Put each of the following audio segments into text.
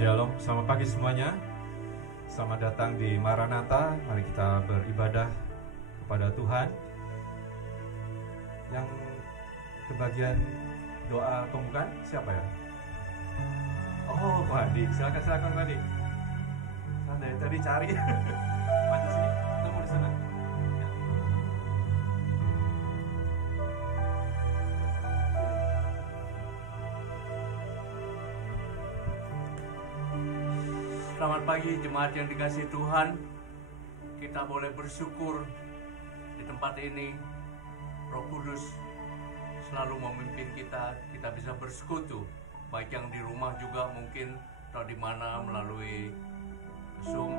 Shalom, selamat pagi semuanya. Selamat datang di Maranatha. Mari kita beribadah kepada Tuhan. Yang kebagian doa pembukaan siapa ya? Oh, Pak Adi. Silakan Pak Adi. Sana tadi cari. Maju sini, ketemu di sana. Selamat pagi jemaat yang dikasihi Tuhan. Kita boleh bersyukur di tempat ini. Roh Kudus selalu memimpin kita. Kita bisa bersekutu, baik yang di rumah juga mungkin atau di mana melalui Zoom.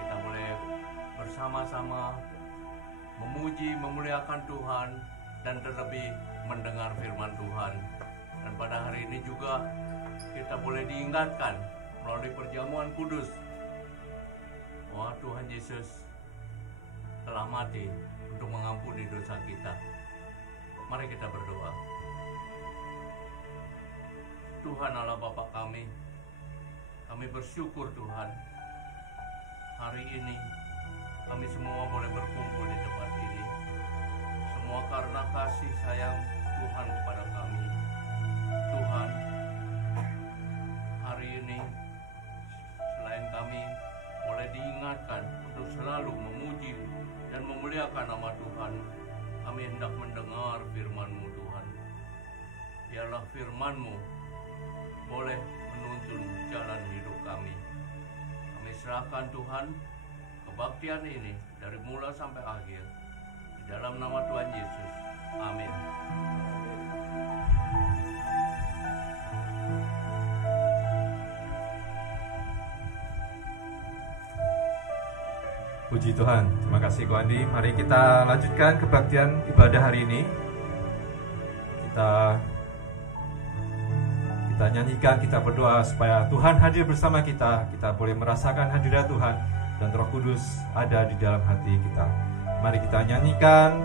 Kita boleh bersama-sama memuji, memuliakan Tuhan, dan terlebih mendengar firman Tuhan. Dan pada hari ini juga kita boleh diingatkan melalui perjamuan kudus bahwa Tuhan Yesus telah mati untuk mengampuni dosa kita. Mari kita berdoa. Tuhan Allah Bapa kami bersyukur Tuhan, hari ini kami semua boleh berkumpul di tempat ini. Semua karena kasih sayang Tuhan kepada kami. Tuhan, hari ini selain kami boleh diingatkan untuk selalu memuji dan memuliakan nama Tuhan, kami hendak mendengar firman-Mu Tuhan. Biarlah firman-Mu boleh menuntun jalan hidup kami. Kami serahkan Tuhan kebaktian ini dari mula sampai akhir. Di dalam nama Tuhan Yesus. Amin. Puji Tuhan, terima kasih Ko Andi. Mari kita lanjutkan kebaktian ibadah hari ini. Kita nyanyikan, kita berdoa supaya Tuhan hadir bersama kita. Kita boleh merasakan hadirat Tuhan dan Roh Kudus ada di dalam hati kita. Mari kita nyanyikan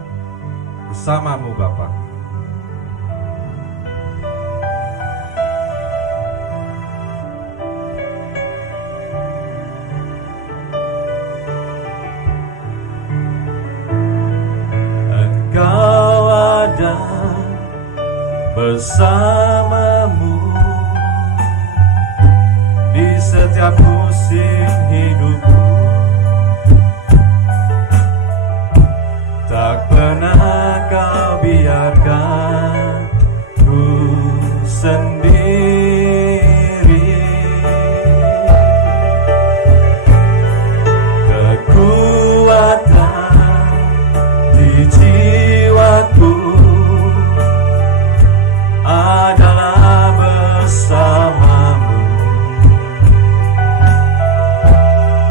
bersama-Mu Bapa. Bersamamu di setiap musim hidupku, tak pernah Kau biarkan ku sendiri. Kekuatan di jiwaku adalah bersamamu.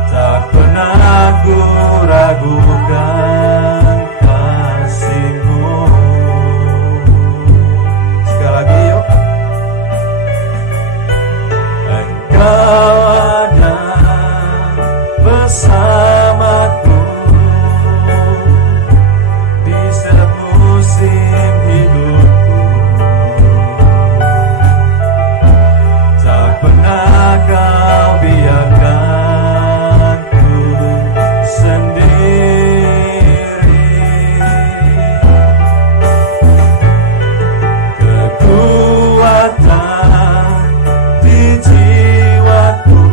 Tak pernah ku ragukan kasih-Mu. Sekali lagi yuk. Engkau ada bersamaku di setiap musim hidupku. Pernah Kau biarkan ku sendiri. Kekuatan di jiwaku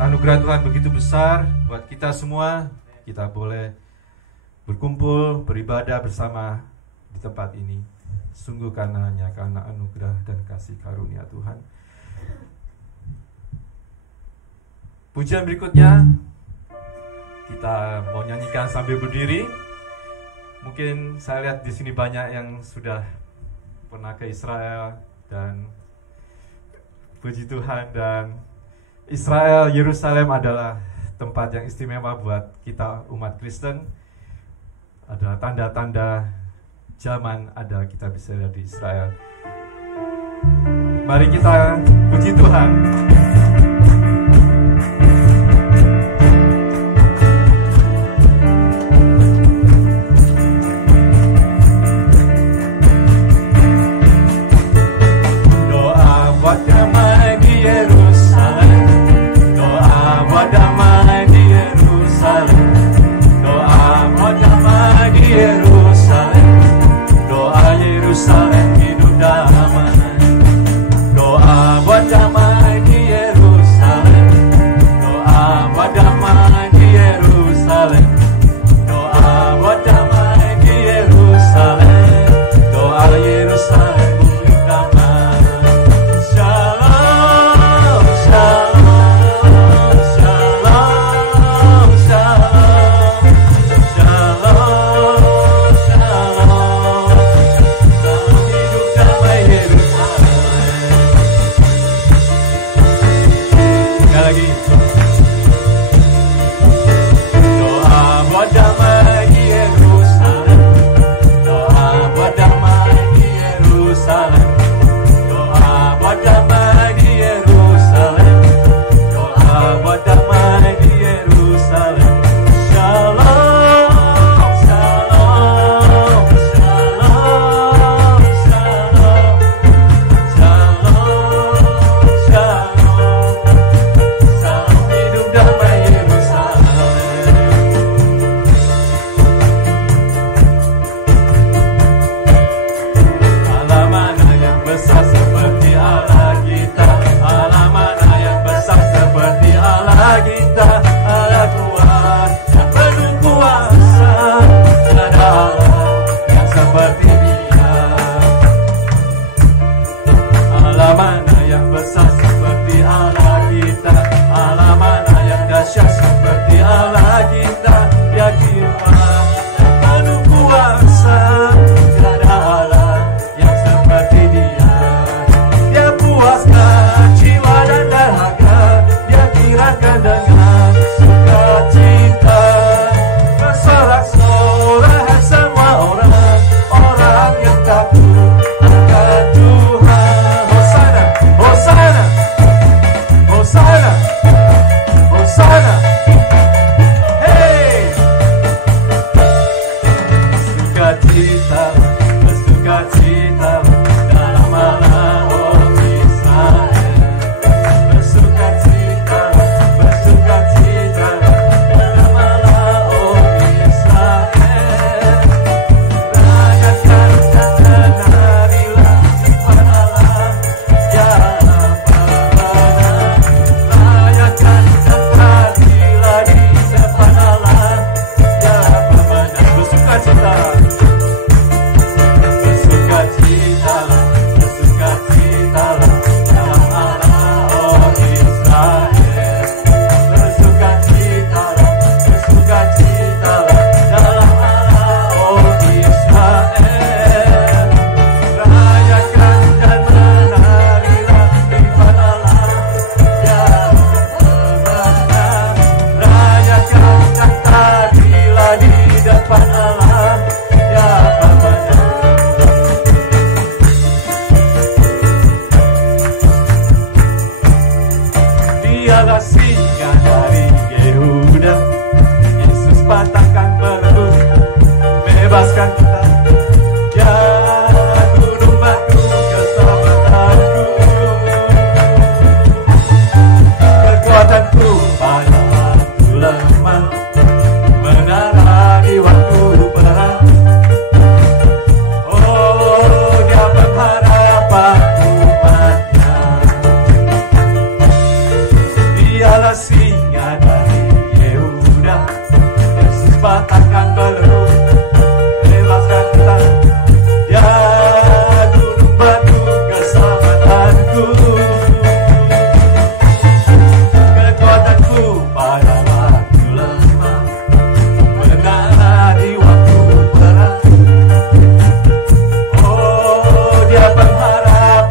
anugerah Tuhan begitu besar buat kita semua. Kita boleh berkumpul, beribadah bersama di tempat ini. Sungguh karena anugerah dan kasih karunia Tuhan. Pujian berikutnya kita mau nyanyikan sambil berdiri. Mungkin saya lihat di sini banyak yang sudah pernah ke Israel, dan puji Tuhan, dan Israel, Yerusalem adalah tempat yang istimewa buat kita umat Kristen. Ada tanda-tanda zaman ada kita bisa lihat di Israel. Mari kita puji Tuhan. Yerusalem hidup damai. Doa buat damai di Yerusalem.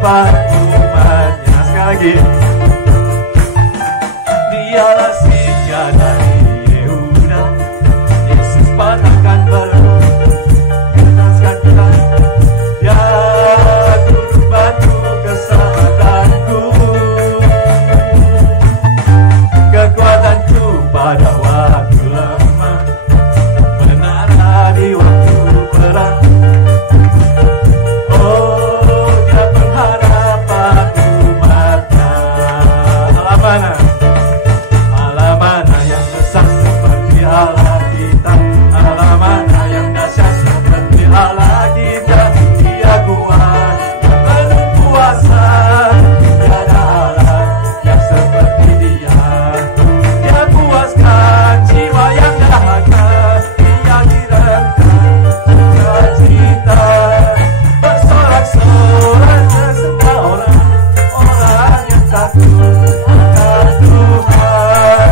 harapan umatnya. Sekali lagi. Dialah singa dari Yehuda, Yesus patahkan belenggu, bebaskan kita. Dia duduk batu keselamatanku, kekuatanku pada waktu lemah, menara di waktu perang. Oh, dia pengharapan umatnya. Allah mana yang besar seperti Allah kita, Allah mana yang dahsyat seperti Allah kita. Dia kuat, penuh kuasa, tiada Allah yang seperti Dia. Dia puaskan jiwa yang dahaga, Dia direndam sukacita, bersorak-sorak ke semua orang yang takut akan Tuhan.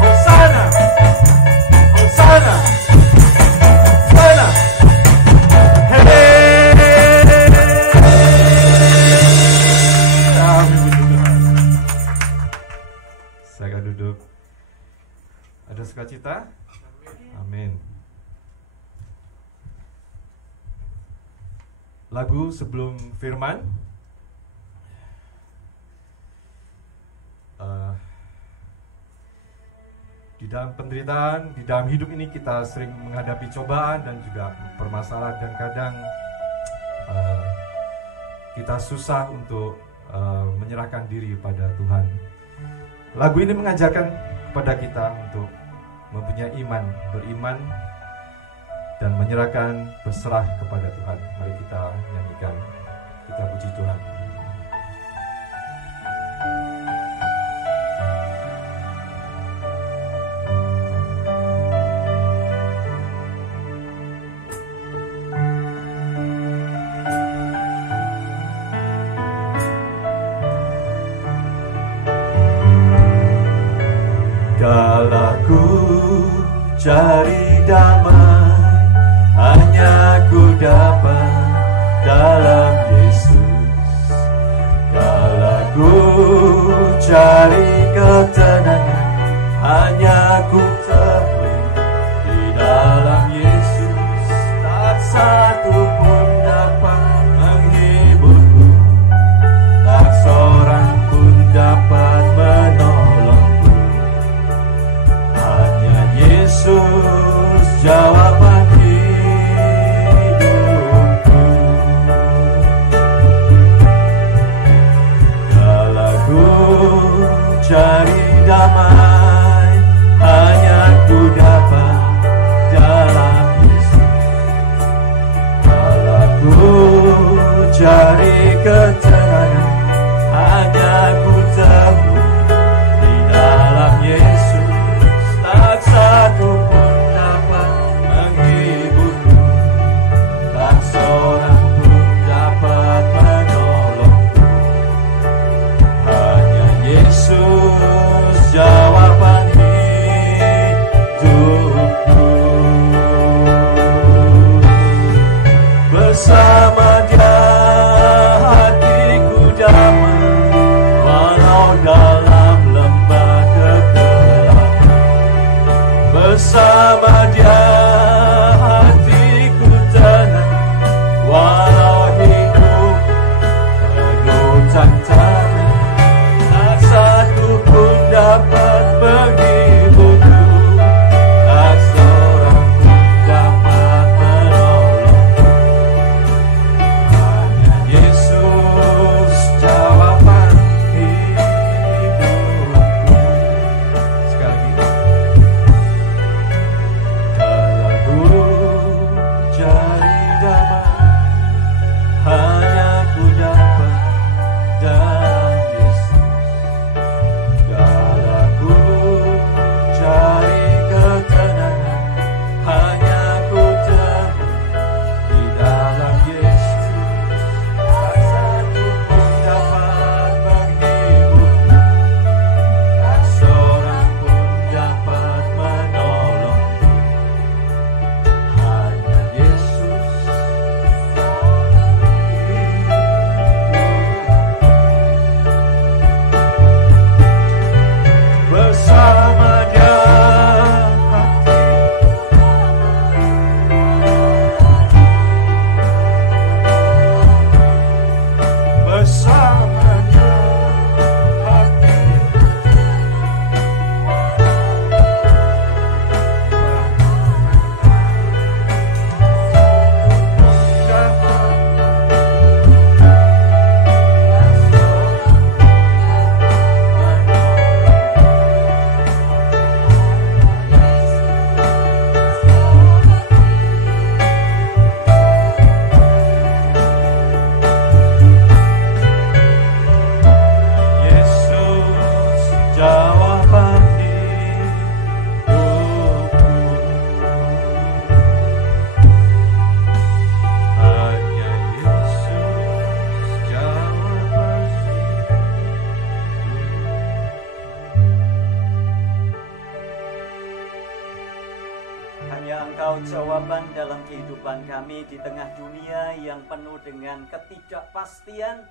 Hosana, Hosana, Hosana. Silakan duduk. Ada sukacita? Amin. Lagu sebelum firman. Di dalam penderitaan, di dalam hidup ini kita sering menghadapi cobaan dan juga permasalahan, dan kadang kita susah untuk menyerahkan diri pada Tuhan. Lagu ini mengajarkan kepada kita untuk mempunyai iman, beriman, dan menyerahkan, berserah kepada Tuhan. Mari kita nyanyikan, kita puji Tuhan. Kalahku cari damai, hanya ku dapat dalam Yesus. Kalahku cari ketenangan, hanya ku temui di dalam Yesus. Tak satu pun dapat menghiburku, tak seorang pun dapat menolongku. Hanya Yesus jawaban hidupku. Kalau ku cari damai, hanya ku dapat dalam Yesus. Kalau ku cari ketenangan, hanya ku temui di dalam Yesus. Tak satu pun dapat menghiburku, tak seorang pun dapat menolongku. Hanya Yesus jawaban hidupku. Bersama Dia hati jawaban dalam kehidupan kami di tengah dunia yang penuh dengan ketidakpastian,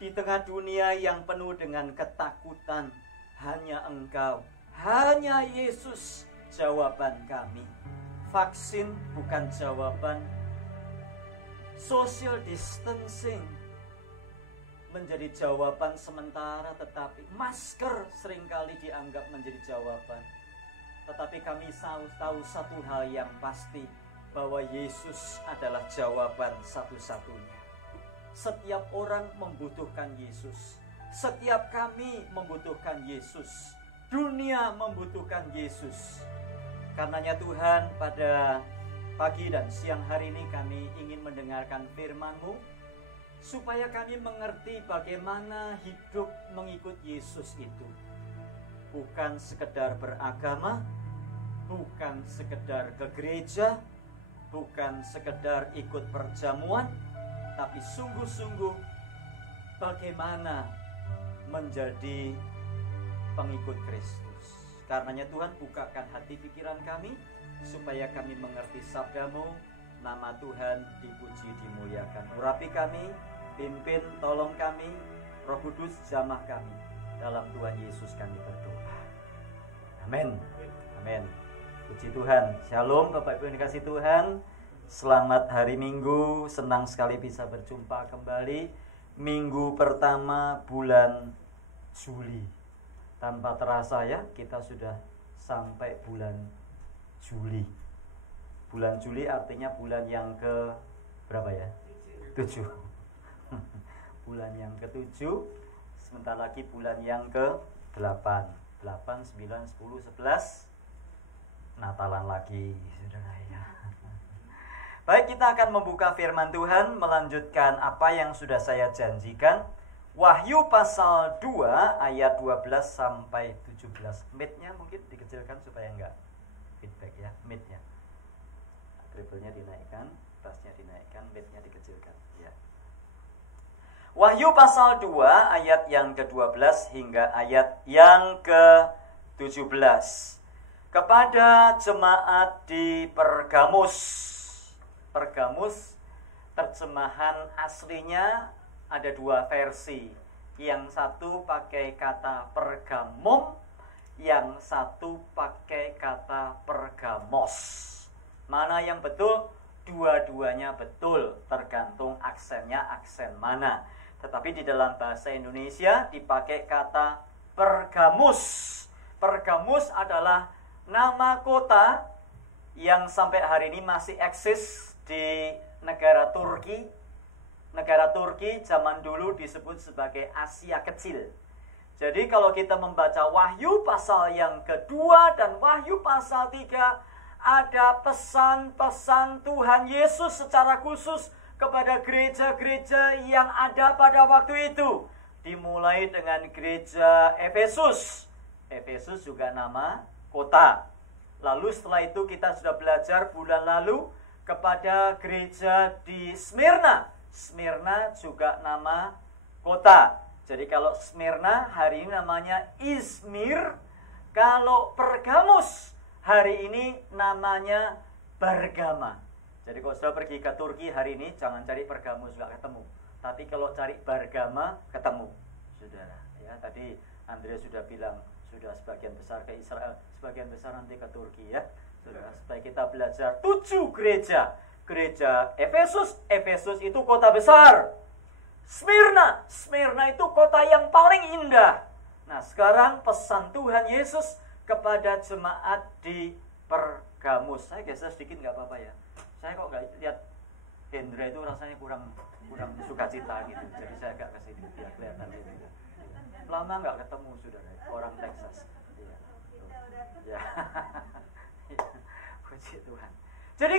di tengah dunia yang penuh dengan ketakutan. Hanya Engkau, hanya Yesus jawaban kami. Vaksin bukan jawaban, social distancing menjadi jawaban sementara, tetapi masker seringkali dianggap menjadi jawaban. Tetapi kami tahu satu hal yang pasti, bahwa Yesus adalah jawaban satu-satunya. Setiap orang membutuhkan Yesus. Setiap kami membutuhkan Yesus. Dunia membutuhkan Yesus. Karenanya Tuhan, pada pagi dan siang hari ini kami ingin mendengarkan firman-Mu, supaya kami mengerti bagaimana hidup mengikut Yesus itu. Bukan sekedar beragama, bukan sekedar ke gereja, bukan sekedar ikut perjamuan, tapi sungguh-sungguh bagaimana menjadi pengikut Kristus. Karenanya Tuhan, bukakan hati pikiran kami, supaya kami mengerti sabda-Mu. Nama Tuhan dipuji, dimuliakan. Urapi kami, pimpin, tolong kami, Roh Kudus jamah kami. Dalam Tuhan Yesus kami berdoa. Amin. Amin. Puji Tuhan. Shalom Bapak Ibu yang dikasihi Tuhan. Selamat hari Minggu. Senang sekali bisa berjumpa kembali. Minggu pertama bulan Juli. Tanpa terasa ya, kita sudah sampai bulan Juli. Bulan Juli artinya bulan yang ke berapa ya? 7. Bulan yang ke-7. Sebentar lagi bulan yang ke-8. 8, 9, 10, 11. Natalan lagi, saudara ya. Baik, kita akan membuka firman Tuhan, melanjutkan apa yang sudah saya janjikan. Wahyu pasal 2 ayat 12 sampai 17. Mid-nya mungkin dikecilkan supaya enggak feedback ya, mid-nya. Treble-nya dinaikkan, bass-nya dinaikkan, mid-nya dikecilkan ya. Wahyu pasal 2 ayat yang ke-12 hingga ayat yang ke-17. Kepada jemaat di Pergamus. Pergamus, terjemahan aslinya ada 2 versi. Yang satu pakai kata Pergamum, yang satu pakai kata Pergamos. Mana yang betul? Dua-duanya betul, tergantung aksennya aksen mana. Tetapi di dalam bahasa Indonesia dipakai kata Pergamus. Pergamus adalah nama kota yang sampai hari ini masih eksis di negara Turki. Negara Turki zaman dulu disebut sebagai Asia Kecil. Jadi kalau kita membaca Wahyu pasal yang kedua dan Wahyu pasal 3, ada pesan-pesan Tuhan Yesus secara khusus kepada gereja-gereja yang ada pada waktu itu. Dimulai dengan gereja Efesus. Efesus juga nama kota. Lalu setelah itu kita sudah belajar bulan lalu kepada gereja di Smyrna. Smyrna juga nama kota. Jadi kalau Smyrna hari ini namanya Izmir. Kalau Pergamus hari ini namanya Bergama. Jadi kalau sudah pergi ke Turki hari ini jangan cari Pergamus, nggak ketemu. Tapi kalau cari Bergama ketemu. Saudara, ya tadi Andrea sudah bilang sudah sebagian besar ke Israel, sebagian besar nanti ke Turki ya. Saudara, supaya kita belajar 7 gereja. Gereja Efesus, Efesus itu kota besar. Smyrna, Smyrna itu kota yang paling indah. Nah, sekarang pesan Tuhan Yesus kepada jemaat di Pergamus. Saya geser sedikit nggak apa-apa ya. Saya kok nggak lihat Hendra itu rasanya kurang sukacita gitu. Jadi saya agak kesini biar kelihatan itu. Lama nggak ketemu saudara, orang Texas. Ya. Puji Tuhan. Jadi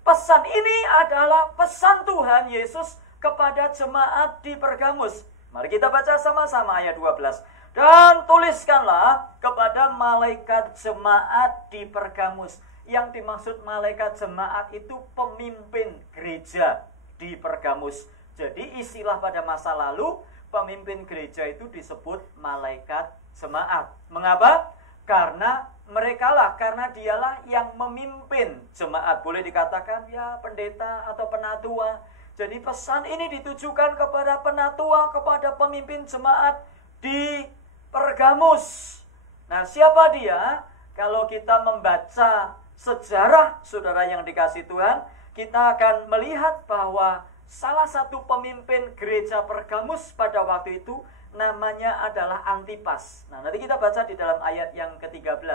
pesan ini adalah pesan Tuhan Yesus kepada jemaat di Pergamus. Mari kita baca sama-sama ayat 12. Dan tuliskanlah kepada malaikat jemaat di Pergamus. Yang dimaksud malaikat jemaat itu pemimpin gereja di Pergamus. Jadi istilah pada masa lalu, pemimpin gereja itu disebut malaikat jemaat. Mengapa? Karena karena dialah yang memimpin jemaat. Boleh dikatakan ya pendeta atau penatua. Jadi pesan ini ditujukan kepada penatua, kepada pemimpin jemaat di Pergamus. Nah, siapa dia? Kalau kita membaca sejarah, saudara yang dikasih Tuhan, kita akan melihat bahwa salah satu pemimpin gereja Pergamus pada waktu itu namanya adalah Antipas. Nah, nanti kita baca di dalam ayat yang ke-13.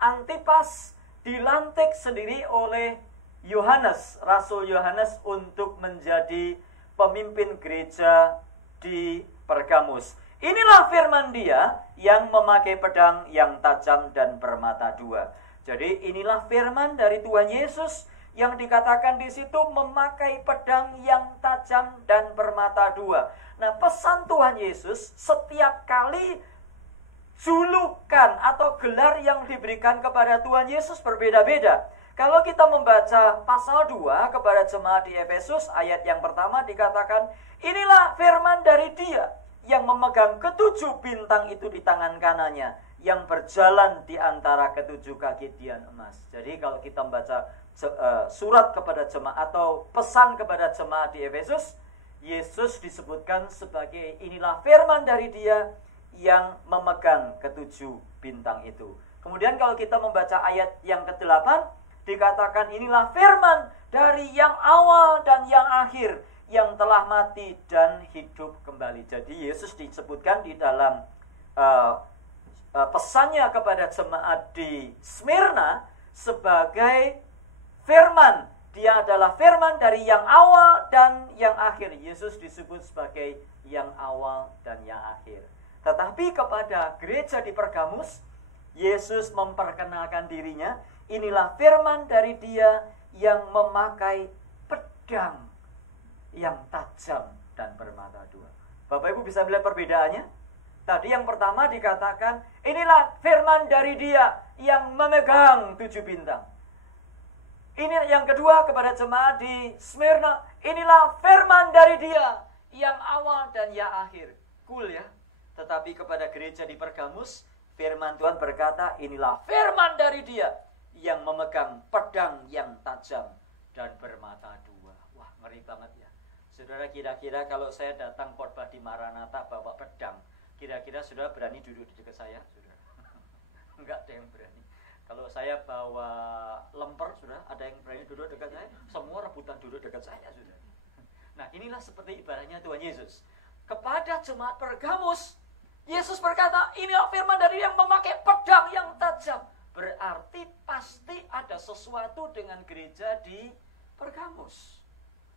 Antipas dilantik sendiri oleh Yohanes, Rasul Yohanes, untuk menjadi pemimpin gereja di Pergamus. Inilah firman Dia yang memakai pedang yang tajam dan bermata dua. Jadi inilah firman dari Tuhan Yesus yang dikatakan di situ memakai pedang yang tajam dan bermata dua. Nah, pesan Tuhan Yesus setiap kali julukan atau gelar yang diberikan kepada Tuhan Yesus berbeda-beda. Kalau kita membaca pasal 2 kepada jemaat di Efesus, ayat yang pertama dikatakan, inilah firman dari Dia yang memegang ketujuh bintang itu di tangan kanannya, yang berjalan di antara ketujuh kaki dian emas. Jadi kalau kita membaca surat kepada jemaat atau pesan kepada jemaat di Efesus, Yesus disebutkan sebagai inilah firman dari Dia yang memegang ketujuh bintang itu. Kemudian kalau kita membaca ayat yang ke-8, dikatakan inilah firman dari yang awal dan yang akhir, yang telah mati dan hidup kembali. Jadi Yesus disebutkan di dalam pesannya kepada jemaat di Smyrna sebagai firman. Dia adalah firman dari yang awal dan yang akhir. Yesus disebut sebagai yang awal dan yang akhir. Tetapi kepada gereja di Pergamus, Yesus memperkenalkan dirinya, inilah firman dari Dia yang memakai pedang yang tajam dan bermata dua. Bapak Ibu bisa melihat perbedaannya? Tadi yang pertama dikatakan, inilah firman dari Dia yang memegang 7 bintang. Ini yang kedua kepada jemaat di Smyrna, inilah firman dari Dia yang awal dan yang akhir. Cool ya? Tetapi kepada gereja di Pergamus, firman Tuhan berkata, inilah firman dari Dia yang memegang pedang yang tajam dan bermata dua. Wah, ngeri banget ya. Saudara, kira-kira kalau saya datang khotbah di Maranatha bawa pedang, kira-kira saudara berani duduk di dekat saya? Saudara, enggak ada yang berani. Kalau saya bawa lemper, saudara, ada yang berani duduk dekat saya? Semua rebutan duduk dekat saya, saudara. Nah, inilah seperti ibaratnya Tuhan Yesus. Kepada jemaat Pergamus, Yesus berkata, inilah firman dari yang memakai pedang yang tajam. Berarti pasti ada sesuatu dengan gereja di Pergamus.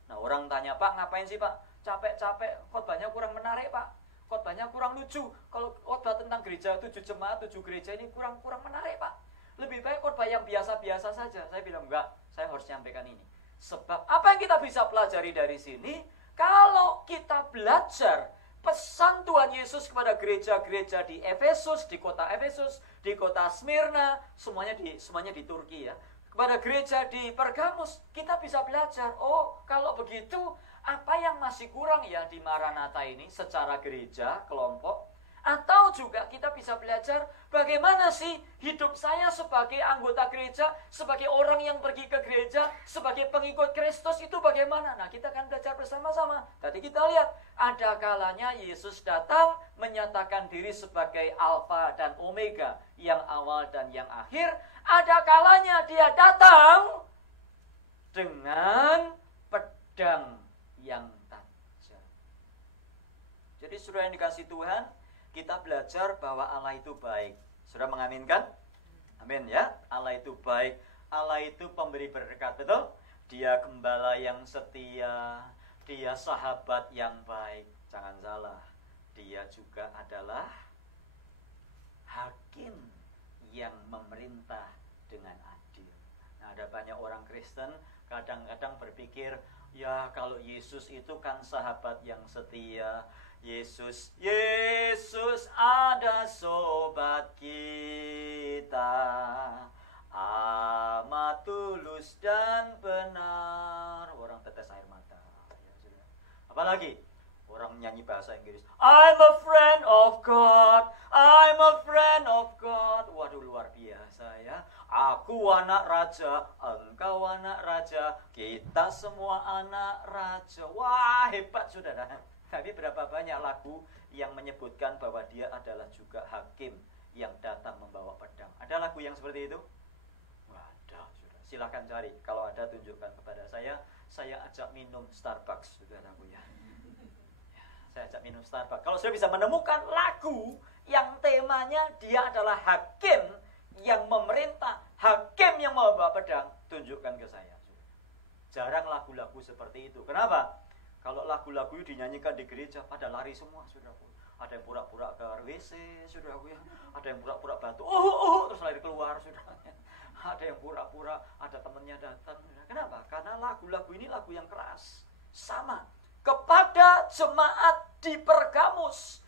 Nah, orang tanya, Pak, ngapain sih, Pak? Capek-capek, khotbahnya kurang menarik, Pak. Khotbahnya kurang lucu. Kalau khotbah tentang gereja, 7 jemaat, 7 gereja ini kurang menarik, Pak. Lebih baik khotbah yang biasa-biasa saja. Saya bilang, enggak, saya harus nyampaikan ini. Sebab apa yang kita bisa pelajari dari sini? Kalau kita belajar pesan Tuhan Yesus kepada gereja-gereja di Efesus, di kota Efesus, di kota Smyrna, semuanya di Turki ya. Kepada gereja di Pergamus, kita bisa belajar, oh kalau begitu, apa yang masih kurang ya di Maranatha ini secara gereja, kelompok? Atau juga kita bisa belajar bagaimana sih hidup saya sebagai anggota gereja, sebagai orang yang pergi ke gereja, sebagai pengikut Kristus itu bagaimana? Nah, kita akan belajar bersama-sama. Tadi kita lihat, ada kalanya Yesus datang menyatakan diri sebagai Alfa dan Omega, yang awal dan yang akhir. Ada kalanya dia datang dengan pedang yang tajam. Jadi saudara yang dikasih Tuhan, kita belajar bahwa Allah itu baik. Sudah mengaminkan? Amin ya. Allah itu baik. Allah itu pemberi berkat, betul? Dia gembala yang setia. Dia sahabat yang baik. Jangan salah. Dia juga adalah hakim yang memerintah dengan adil. Nah, ada banyak orang Kristen kadang-kadang berpikir, ya kalau Yesus itu kan sahabat yang setia. Yesus ada sobat kita, amat tulus dan benar. Orang tetes air mata. Apalagi orang nyanyi bahasa Inggris, I'm a friend of God, I'm a friend of God. Waduh, luar biasa ya. Aku anak raja, engkau anak raja, kita semua anak raja. Wah, hebat saudara. Tapi berapa banyak lagu yang menyebutkan bahwa dia adalah juga hakim yang datang membawa pedang. Ada lagu yang seperti itu? Ada, saudara. Silahkan cari. Kalau ada, tunjukkan kepada saya. Saya ajak minum Starbucks, saudaraku ya. Saya ajak minum Starbucks. Kalau sudah bisa menemukan lagu yang temanya dia adalah hakim yang memerintah, hakim yang membawa pedang, tunjukkan ke saya. Jarang lagu-lagu seperti itu. Kenapa? Kalau lagu-lagu dinyanyikan di gereja, pada lari semua, saudaraku. Ada yang pura-pura ke WC, saudaraku ya. Ada yang pura-pura batu, terus lari keluar, saudara. Ada yang pura-pura, ada temannya datang. Kenapa? Karena lagu-lagu ini lagu yang keras. Sama. Kepada jemaat di Pergamus,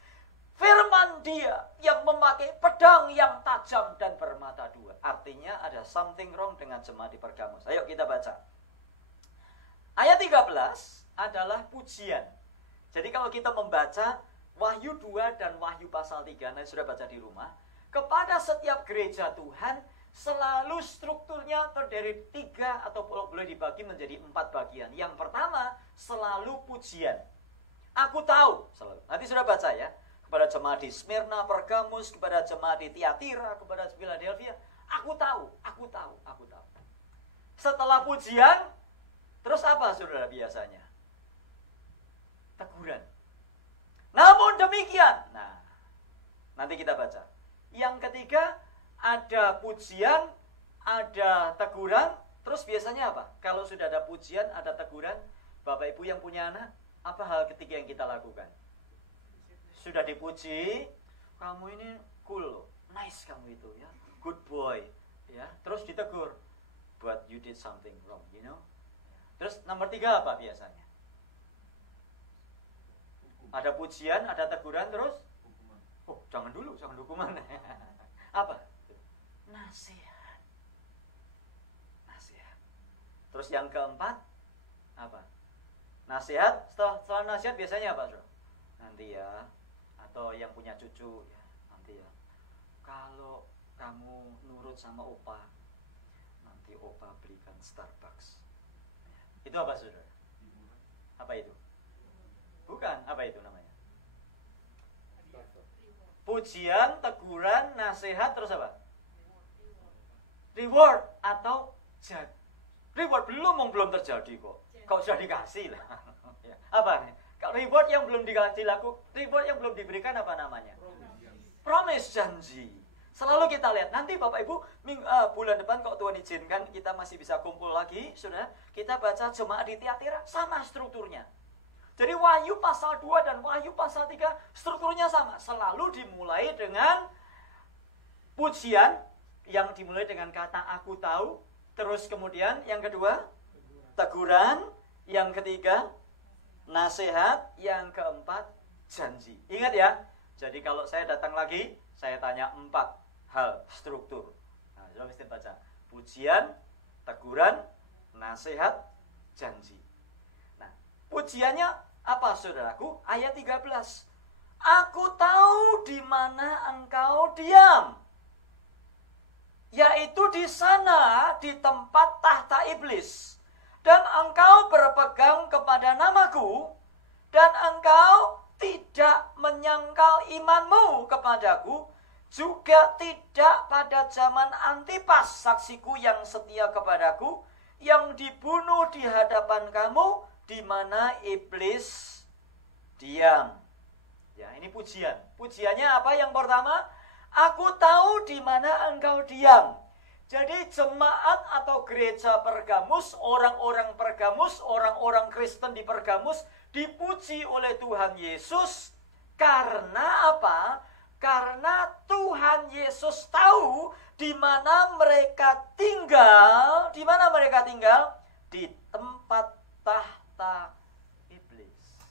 firman dia yang memakai pedang yang tajam dan bermata dua. Artinya ada something wrong dengan jemaat di Pergamus. Ayo kita baca. Ayat 13 adalah pujian. Jadi kalau kita membaca Wahyu 2 dan Wahyu pasal 3, nanti sudah baca di rumah. Kepada setiap gereja Tuhan, selalu strukturnya terdiri 3 atau boleh dibagi menjadi 4 bagian. Yang pertama, selalu pujian. Aku tahu, selalu. Nanti sudah baca ya. Kepada jemaat di Smyrna, Pergamus, kepada jemaat di Tiatira, kepada Philadelphia. Aku tahu. Setelah pujian, terus apa saudara biasanya? Teguran. Namun demikian. Nah, nanti kita baca. Yang ketiga, ada pujian, ada teguran, terus biasanya apa? Kalau sudah ada pujian, ada teguran, Bapak Ibu yang punya anak, apa hal ketiga yang kita lakukan? Sudah dipuji, kamu ini cool loh, nice kamu itu ya, good boy, ya. Terus ditegur, but you did something wrong, you know. Terus nomor 3 apa biasanya? Ada pujian, ada teguran, terus? Oh, jangan dulu, jangan hukuman. Apa? Nasihat. Terus yang keempat apa? Nasihat. Setelah nasihat biasanya apa, Bro? Nanti ya, atau yang punya cucu ya, nanti ya. Kalau kamu nurut sama opa, nanti opa belikan Starbucks. Itu apa, Saudara? Apa itu? Bukan, apa itu namanya? Pujian, teguran, nasihat, terus apa? Reward atau reward belum terjadi kok. Kau sudah dikasih lah. Apa? Kalau reward yang belum reward yang belum diberikan apa namanya? Promise, janji. Selalu kita lihat. Nanti Bapak Ibu bulan depan kalau Tuhan izinkan kita masih bisa kumpul lagi, sudah. Kita baca jemaat di Tiatira, sama strukturnya. Jadi Wahyu pasal 2 dan Wahyu pasal 3 strukturnya sama. Selalu dimulai dengan pujian yang dimulai dengan kata aku tahu. Terus kemudian yang kedua, teguran. Yang ketiga, nasihat. Yang keempat, janji. Ingat ya. Jadi kalau saya datang lagi, saya tanya 4 hal struktur. Nah, sudah mesti baca. Pujian, teguran, nasihat, janji. Pujiannya apa saudaraku? Ayat 13. Aku tahu di mana engkau diam. Yaitu di sana, di tempat tahta iblis. Dan engkau berpegang kepada namaku. Dan engkau tidak menyangkal imanmu kepadaku. Juga tidak pada zaman Antipas, saksiku yang setia kepadaku. Yang dibunuh di hadapan kamu, di mana iblis diam. Ya, ini pujian. Pujiannya apa yang pertama? Aku tahu di mana engkau diam. Jadi jemaat atau gereja Pergamus, orang-orang Pergamus, orang-orang Kristen di Pergamus dipuji oleh Tuhan Yesus karena apa? Karena Tuhan Yesus tahu di mana mereka tinggal. Di mana mereka tinggal? Di tempat tahta iblis.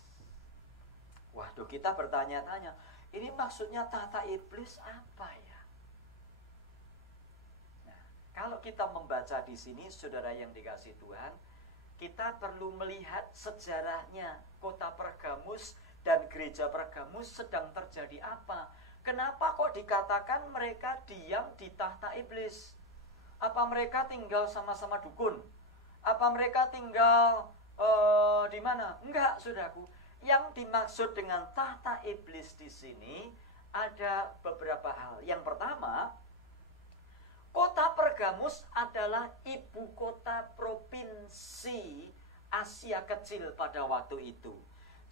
Waduh, kita bertanya-tanya, ini maksudnya tahta iblis apa ya? Nah, kalau kita membaca di sini, saudara yang dikasihi Tuhan, kita perlu melihat sejarahnya kota Pergamus dan gereja Pergamus sedang terjadi apa. kenapa kok dikatakan mereka diam di tahta iblis? Apa mereka tinggal sama-sama dukun? Apa mereka tinggal di mana? Enggak, saudaraku. Yang dimaksud dengan tahta iblis di sini ada beberapa hal. Yang pertama, kota Pergamus adalah ibu kota provinsi Asia Kecil pada waktu itu.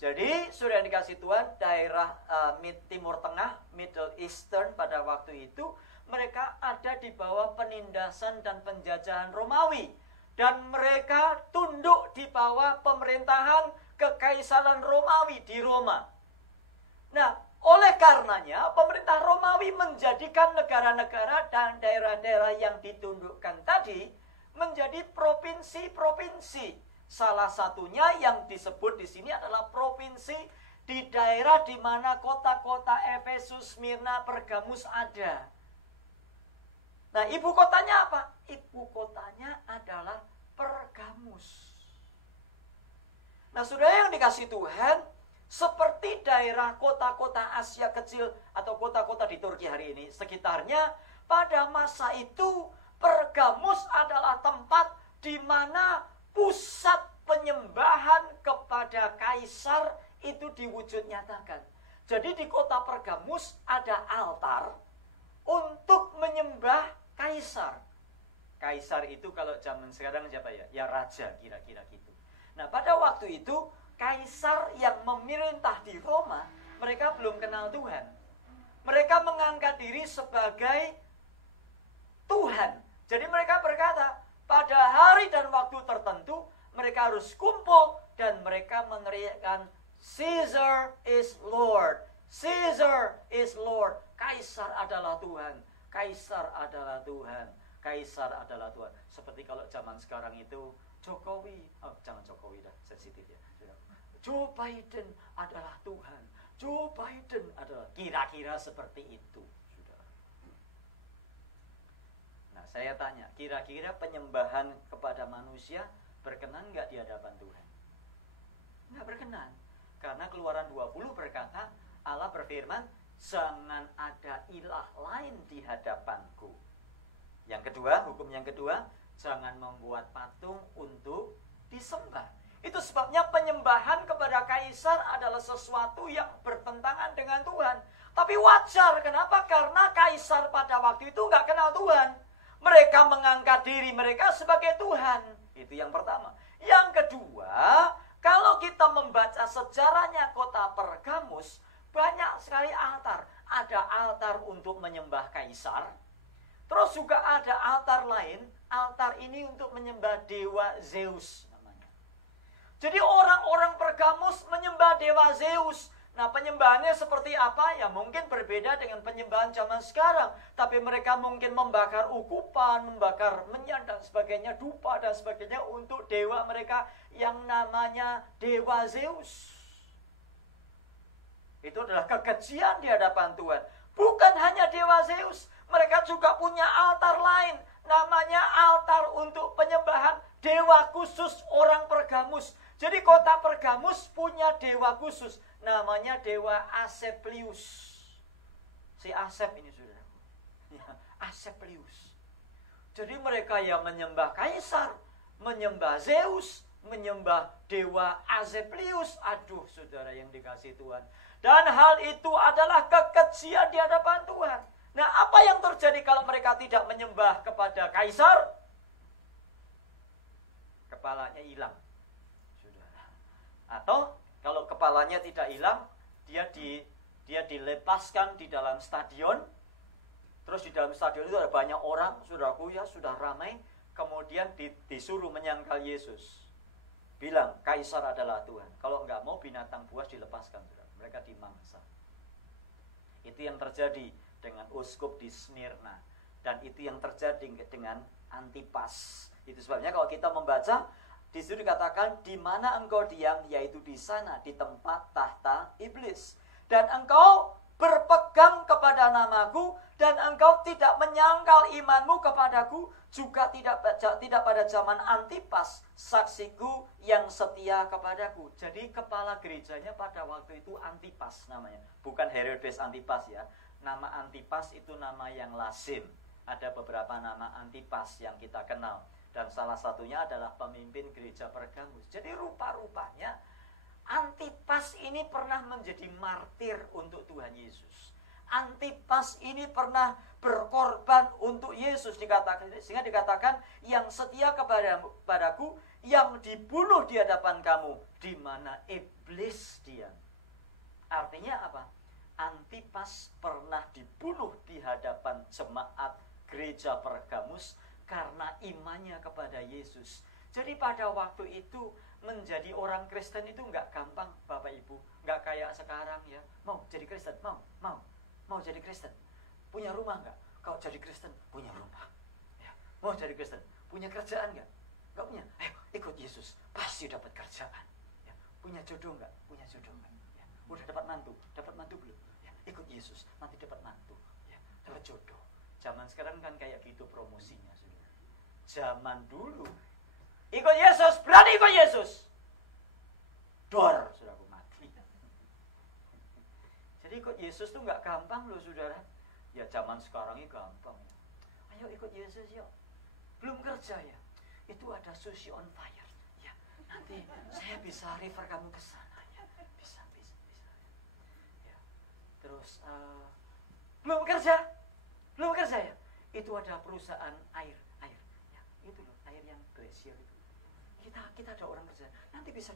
Jadi, sudah dikasih Tuhan, daerah Timur Tengah, Middle Eastern pada waktu itu, mereka ada di bawah penindasan dan penjajahan Romawi. Dan mereka tunduk di bawah pemerintahan Kekaisaran Romawi di Roma. Nah, oleh karenanya, pemerintah Romawi menjadikan negara-negara dan daerah-daerah yang ditundukkan tadi menjadi provinsi-provinsi. Salah satunya yang disebut di sini adalah provinsi di daerah di mana kota-kota Efesus, Smyrna, Pergamus ada. Nah, ibu kotanya apa? Ibu kotanya adalah Pergamus. Nah, saudara yang dikasih Tuhan, seperti daerah kota-kota Asia Kecil atau kota-kota di Turki hari ini, sekitarnya, pada masa itu Pergamus adalah tempat di mana pusat penyembahan kepada kaisar itu diwujud nyatakan. Jadi di kota Pergamus ada altar untuk menyembah kaisar. Kaisar itu kalau zaman sekarang siapa ya? Ya raja, kira-kira gitu. Nah, pada waktu itu kaisar yang memerintah di Roma, mereka belum kenal Tuhan. Mereka mengangkat diri sebagai Tuhan. Jadi mereka berkata, pada hari dan waktu tertentu, mereka harus kumpul dan mereka meneriakkan, Caesar is Lord. Caesar is Lord. Kaisar adalah Tuhan. Kaisar adalah Tuhan. Kaisar adalah Tuhan. Seperti kalau zaman sekarang itu, Jokowi, jangan Jokowi dah, sensitif ya. Joe Biden adalah Tuhan. Joe Biden adalah, kira-kira seperti itu. Sudah. Nah, saya tanya, kira-kira penyembahan kepada manusia berkenan nggak di hadapan Tuhan? Nggak berkenan. Karena Keluaran 20 berkata, Allah berfirman, jangan ada ilah lain di hadapanku. Yang kedua, hukum yang kedua, jangan membuat patung untuk disembah. Itu sebabnya penyembahan kepada kaisar adalah sesuatu yang bertentangan dengan Tuhan. Tapi wajar, kenapa? Karena kaisar pada waktu itu nggak kenal Tuhan. Mereka mengangkat diri mereka sebagai Tuhan. Itu yang pertama. Yang kedua, kalau kita membaca sejarahnya kota Pergamus, banyak sekali altar. Ada altar untuk menyembah kaisar. Terus juga ada altar lain. Altar ini untuk menyembah dewa Zeus namanya. Jadi orang-orang Pergamus menyembah dewa Zeus. Nah, penyembahannya seperti apa? Ya mungkin berbeda dengan penyembahan zaman sekarang. Tapi mereka mungkin membakar ukupan, membakar menyan dan sebagainya, dupa dan sebagainya untuk dewa mereka yang namanya dewa Zeus. Itu adalah kekejian di hadapan Tuhan. Bukan hanya dewa Zeus, mereka juga punya altar lain. Namanya altar untuk penyembahan dewa khusus orang Pergamus. Jadi kota Pergamus punya dewa khusus. Namanya dewa Asclepius. Si Asep ini sudah. Ya, Asclepius. Jadi mereka yang menyembah kaisar, menyembah Zeus, menyembah dewa Asclepius. Aduh, saudara yang dikasih Tuhan. Dan hal itu adalah kekejian di hadapan Tuhan. Nah, apa yang terjadi kalau mereka tidak menyembah kepada kaisar? Kepalanya hilang. Saudara. Atau kalau kepalanya tidak hilang, dia dilepaskan di dalam stadion. Terus di dalam stadion itu ada banyak orang, saudaraku ya, sudah ramai. Kemudian disuruh menyangkal Yesus. Bilang, kaisar adalah Tuhan. Kalau enggak mau, binatang buas dilepaskan. Saudara. Mereka dimangsa. Itu yang terjadi dengan uskup di Smyrna. Dan itu yang terjadi dengan Antipas. Itu sebabnya kalau kita membaca, di situ dikatakan, di mana engkau diam, yaitu di sana, di tempat tahta iblis. Dan engkau berpegang kepada namaku, dan engkau tidak menyangkal imanmu kepadaku, juga tidak pada zaman Antipas, saksiku yang setia kepadaku. Jadi kepala gerejanya pada waktu itu Antipas namanya. Bukan Herodes Antipas ya. Nama Antipas itu nama yang lazim. Ada beberapa nama Antipas yang kita kenal. Dan salah satunya adalah pemimpin gereja Pergamus. Jadi rupa-rupanya Antipas ini pernah menjadi martir untuk Tuhan Yesus. Antipas ini pernah berkorban untuk Yesus, sehingga dikatakan yang setia kepadaku, yang dibunuh di hadapan kamu, di mana iblis diam. Artinya apa? Antipas pernah dibunuh di hadapan jemaat gereja Pergamus karena imannya kepada Yesus. Jadi pada waktu itu menjadi orang Kristen itu nggak gampang, Bapak Ibu. Nggak kayak sekarang ya. Mau jadi Kristen? Mau jadi Kristen? Punya rumah nggak? Kalau jadi Kristen, punya rumah. Ya. Mau jadi Kristen? Punya kerjaan nggak? Nggak punya? Ayo ikut Yesus, pasti dapat kerjaan. Ya. Punya jodoh nggak? Punya jodoh nggak? Ya. Udah dapat mantu? Dapat mantu belum? Ya. Ikut Yesus, nanti dapat mantu. Ya. Dapat jodoh. Zaman sekarang kan kayak gitu promosinya, saudara. Zaman dulu, ikut Yesus, berani ikut Yesus. Dor, saudaraku mati. Jadi ikut Yesus tuh nggak gampang loh, saudara. Ya zaman sekarang ini gampang. Ayo ikut Yesus yuk. Belum kerja ya? Itu ada Sushi on Fire. Ya, nanti saya bisa refer kamu ke sana. Ya, bisa. Ya. Terus belum kerja ya? Itu ada perusahaan air. Ya, itu loh, air yang glasier itu. Kita ada orang kerja. Nanti bisa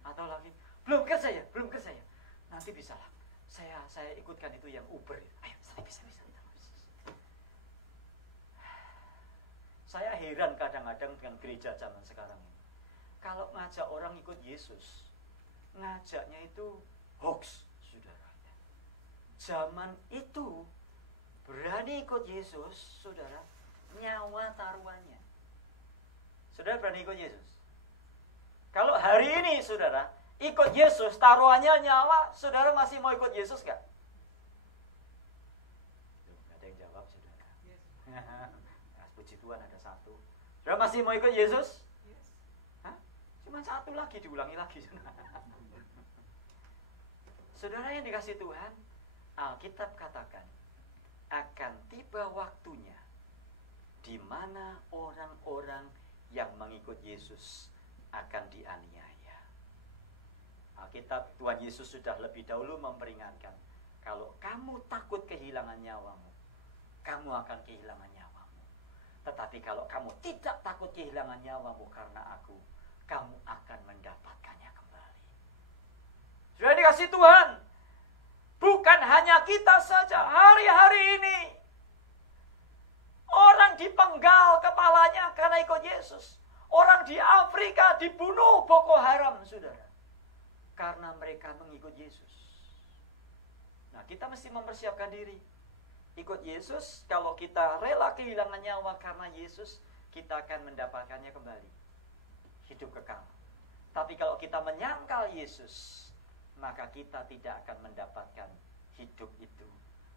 atau lagi belum kerja ya? Nanti bisa lah. Saya ikutkan itu yang Uber. Ayo, bisa. Saya heran kadang-kadang dengan gereja zaman sekarang ini. Kalau ngajak orang ikut Yesus, ngajaknya itu hoax, saudara. Zaman itu berani ikut Yesus, saudara, nyawa taruhannya. Saudara berani ikut Yesus? Kalau hari ini, saudara, ikut Yesus, taruhannya nyawa, saudara masih mau ikut Yesus gak? Gak ada yang jawab, saudara. Yes. Nah, puji Tuhan ada satu. Saudara masih mau ikut Yesus? Yes. Hah? Cuma satu lagi, diulangi lagi. Saudara yang dikasih Tuhan, Alkitab katakan, akan tiba waktunya di mana orang-orang yang mengikut Yesus akan dianiaya. Alkitab, Tuhan Yesus sudah lebih dahulu memperingatkan, kalau kamu takut kehilangan nyawamu, kamu akan kehilangan nyawamu. Tetapi kalau kamu tidak takut kehilangan nyawamu karena aku, kamu akan mendapatkannya kembali. Sudah dikasih Tuhan, bukan hanya kita saja. Hari-hari ini orang dipenggal kepalanya karena ikut Yesus. Orang di Afrika dibunuh Boko Haram, saudara, karena mereka mengikut Yesus. Nah, kita mesti mempersiapkan diri. Ikut Yesus, kalau kita rela kehilangan nyawa karena Yesus, kita akan mendapatkannya kembali. Hidup kekal. Tapi kalau kita menyangkal Yesus, maka kita tidak akan mendapatkan hidup itu.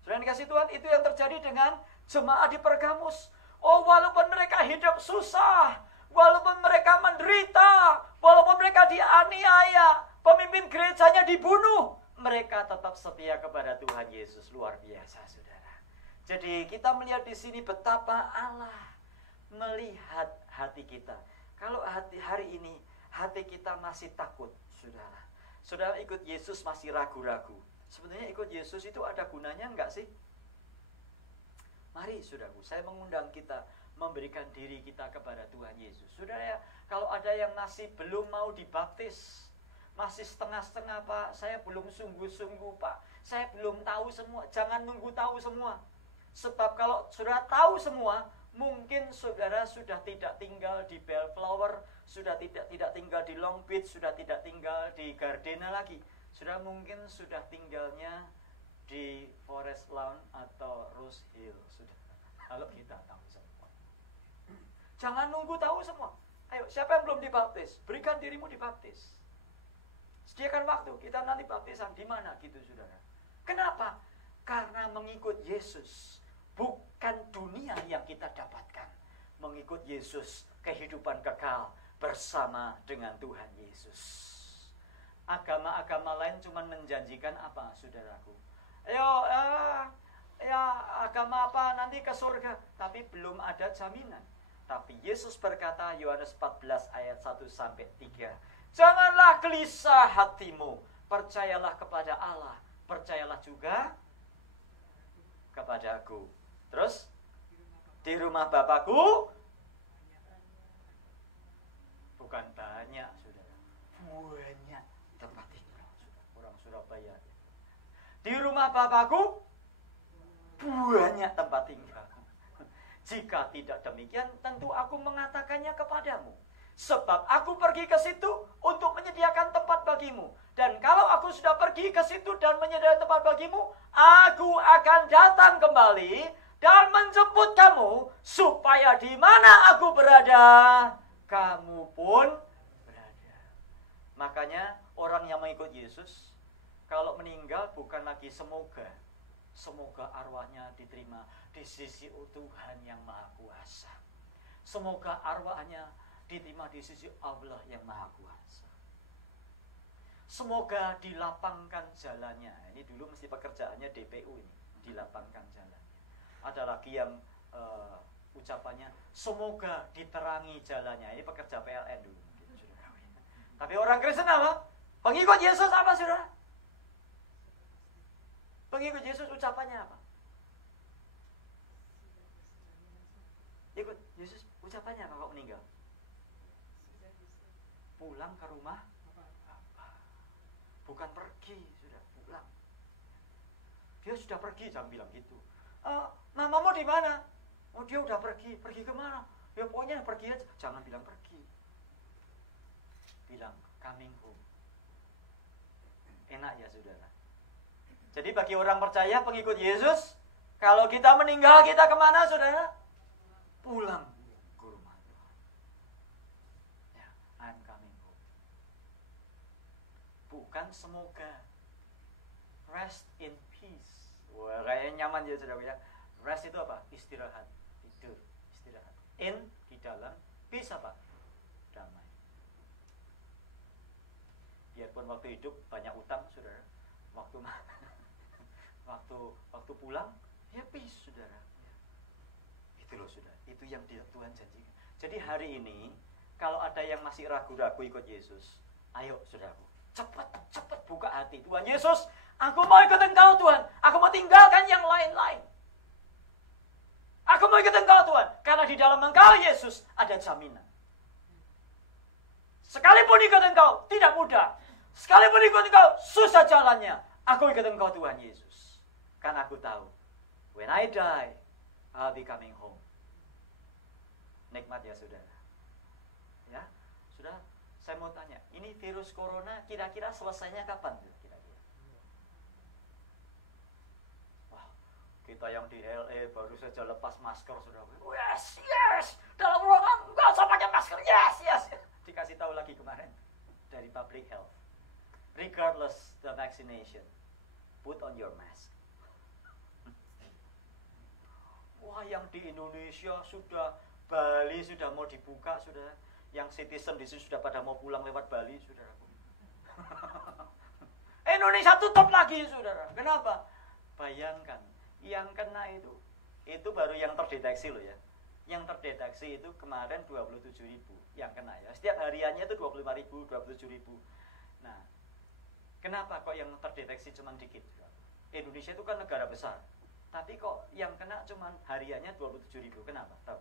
Sudah dikasih Tuhan, itu yang terjadi dengan jemaat di Pergamus. Oh, walaupun mereka hidup susah, walaupun mereka menderita, walaupun mereka dianiaya, pemimpin gerejanya dibunuh, mereka tetap setia kepada Tuhan Yesus. Luar biasa, saudara. Jadi kita melihat di sini betapa Allah melihat hati kita. Kalau hari ini hati kita masih takut, saudara. Saudara ikut Yesus masih ragu-ragu. Sebenarnya ikut Yesus itu ada gunanya enggak sih? Mari, saudaraku, saya mengundang kita memberikan diri kita kepada Tuhan Yesus. Saudara ya, kalau ada yang masih belum mau dibaptis, masih setengah-setengah, Pak, saya belum sungguh-sungguh, Pak, saya belum tahu semua. Jangan nunggu tahu semua. Sebab kalau saudara tahu semua, mungkin saudara sudah tidak tinggal di Bellflower, sudah tidak tinggal di Long Beach, sudah tidak tinggal di Gardena lagi. Saudara mungkin sudah tinggalnya di Forest Lawn atau Rose Hill, sudah. Kalau kita tahu semua. Jangan nunggu tahu semua. Ayo, siapa yang belum dibaptis? Berikan dirimu dibaptis. Sediakan waktu, kita nanti baptisan di mana gitu, saudara. Kenapa? Karena mengikut Yesus bukan dunia yang kita dapatkan. Mengikut Yesus, kehidupan kekal bersama dengan Tuhan Yesus. Agama-agama lain cuma menjanjikan apa, saudaraku? Ayo, ya agama apa nanti ke surga. Tapi belum ada jaminan. Tapi Yesus berkata, Yohanes 14 ayat 1 sampai 3. Janganlah gelisah hatimu. Percayalah kepada Allah. Percayalah juga kepadaku. Terus, di rumah Bapakku bukan banyak, saudara. Banyak tempat tinggal. Orang Surabaya. Di rumah Bapakku banyak tempat tinggal. Jika tidak demikian, tentu aku mengatakannya kepadamu. Sebab aku pergi ke situ untuk menyediakan tempat bagimu. Dan kalau aku sudah pergi ke situ dan menyediakan tempat bagimu, aku akan datang kembali dan menjemput kamu, supaya di mana aku berada, kamu pun berada. Makanya orang yang mengikut Yesus, kalau meninggal bukan lagi semoga arwahnya diterima di sisi Tuhan yang Maha Kuasa. Semoga arwahnya diterima di sisi Allah yang Maha Kuasa. Semoga dilapangkan jalannya. Ini dulu mesti pekerjaannya DPU ini, dilapangkan jalannya. Ada lagi yang ucapannya, semoga diterangi jalannya. Ini pekerja PLN dulu. Tapi orang Kristen apa? Pengikut Yesus apa, saudara? Pengikut Yesus ucapannya apa? Ikut Yesus ucapannya apa kalau meninggal? Pulang ke rumah Bapa. Bukan pergi, sudah pulang. Dia sudah pergi, jangan bilang gitu. Mamamu di mana? Oh, dia udah pergi. Pergi kemana? Ya pokoknya pergi aja. Jangan bilang pergi. Bilang coming home. Enak ya, saudara. Jadi bagi orang percaya pengikut Yesus, kalau kita meninggal, kita kemana, saudara? Pulang ke rumah Tuhan. Ya, I'm coming home. Bukan semoga. Rest in peace. Wah, kayaknya nyaman ya, saudara ya. Rest itu apa? Istirahat, tidur, istirahat. In, di dalam. Peace apa? Damai. Biarpun waktu hidup banyak utang, saudara. Waktu pulang, ya peace, saudara. Itu loh, saudara. Itu yang Tuhan janjikan. Jadi hari ini, kalau ada yang masih ragu-ragu ikut Yesus, ayo, saudaraku, cepat buka hati. Tuhan Yesus, aku mau ikut Engkau, Tuhan. Aku mau tinggalkan yang lain-lain. Aku mau ikut Engkau, Tuhan. Karena di dalam Engkau, Yesus, ada jaminan. Sekalipun ikut Engkau, tidak mudah. Sekalipun ikut Engkau, susah jalannya. Aku ikut Engkau, Tuhan Yesus. Karena aku tahu, when I die, I'll be coming home. Nikmat ya, saudara. Ya, sudah. Saya mau tanya, ini virus corona kira-kira selesainya kapan? Kira-kira. Wah, kita yang di LA baru saja lepas masker, sudah. Yes. Dalam ruangan nggak usah pakai masker. Yes. Dikasih tahu lagi kemarin dari public health. Regardless the vaccination, put on your mask. Wah, yang di Indonesia sudah, Bali sudah mau dibuka, sudah. Yang citizen di sini sudah pada mau pulang lewat Bali, saudara. Indonesia tutup lagi, saudara. Kenapa? Bayangkan, yang kena itu baru yang terdeteksi loh ya. Yang terdeteksi itu kemarin 27.000 yang kena ya. Setiap hariannya itu 25.000, 27.000. Nah, kenapa kok yang terdeteksi cuma dikit? Indonesia itu kan negara besar. Tapi kok yang kena cuma hariannya 27.000. Kenapa? Tahu?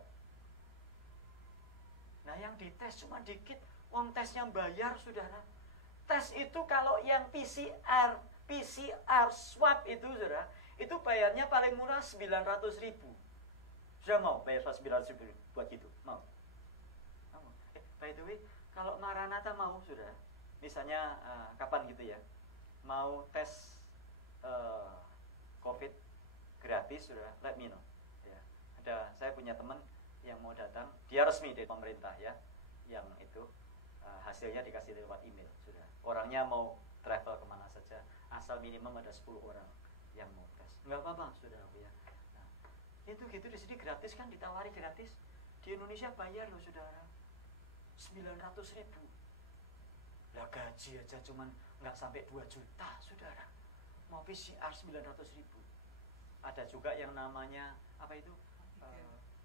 Nah, yang dites cuma dikit. Uang tesnya bayar, saudara. Tes itu kalau yang PCR swab itu, saudara, itu bayarnya paling murah 900.000. Sudah mau bayar 900.000 buat gitu? Mau? By the way, kalau Maranatha mau, saudara, misalnya kapan gitu ya, mau tes COVID gratis, saudara, let me know. Ya. Saya punya teman yang mau datang, dia resmi dari pemerintah ya, yang itu hasilnya dikasih lewat email, saudara. Orangnya mau travel kemana saja, asal minimum ada 10 orang yang mau tes. Enggak apa-apa, saudara ya. Nah, itu gitu di sini gratis kan, ditawari gratis. Di Indonesia bayar loh, saudara, 900.000. Lah gaji aja cuman nggak sampai 2 juta, saudara. Mau PCR 900.000. Ada juga yang namanya apa itu?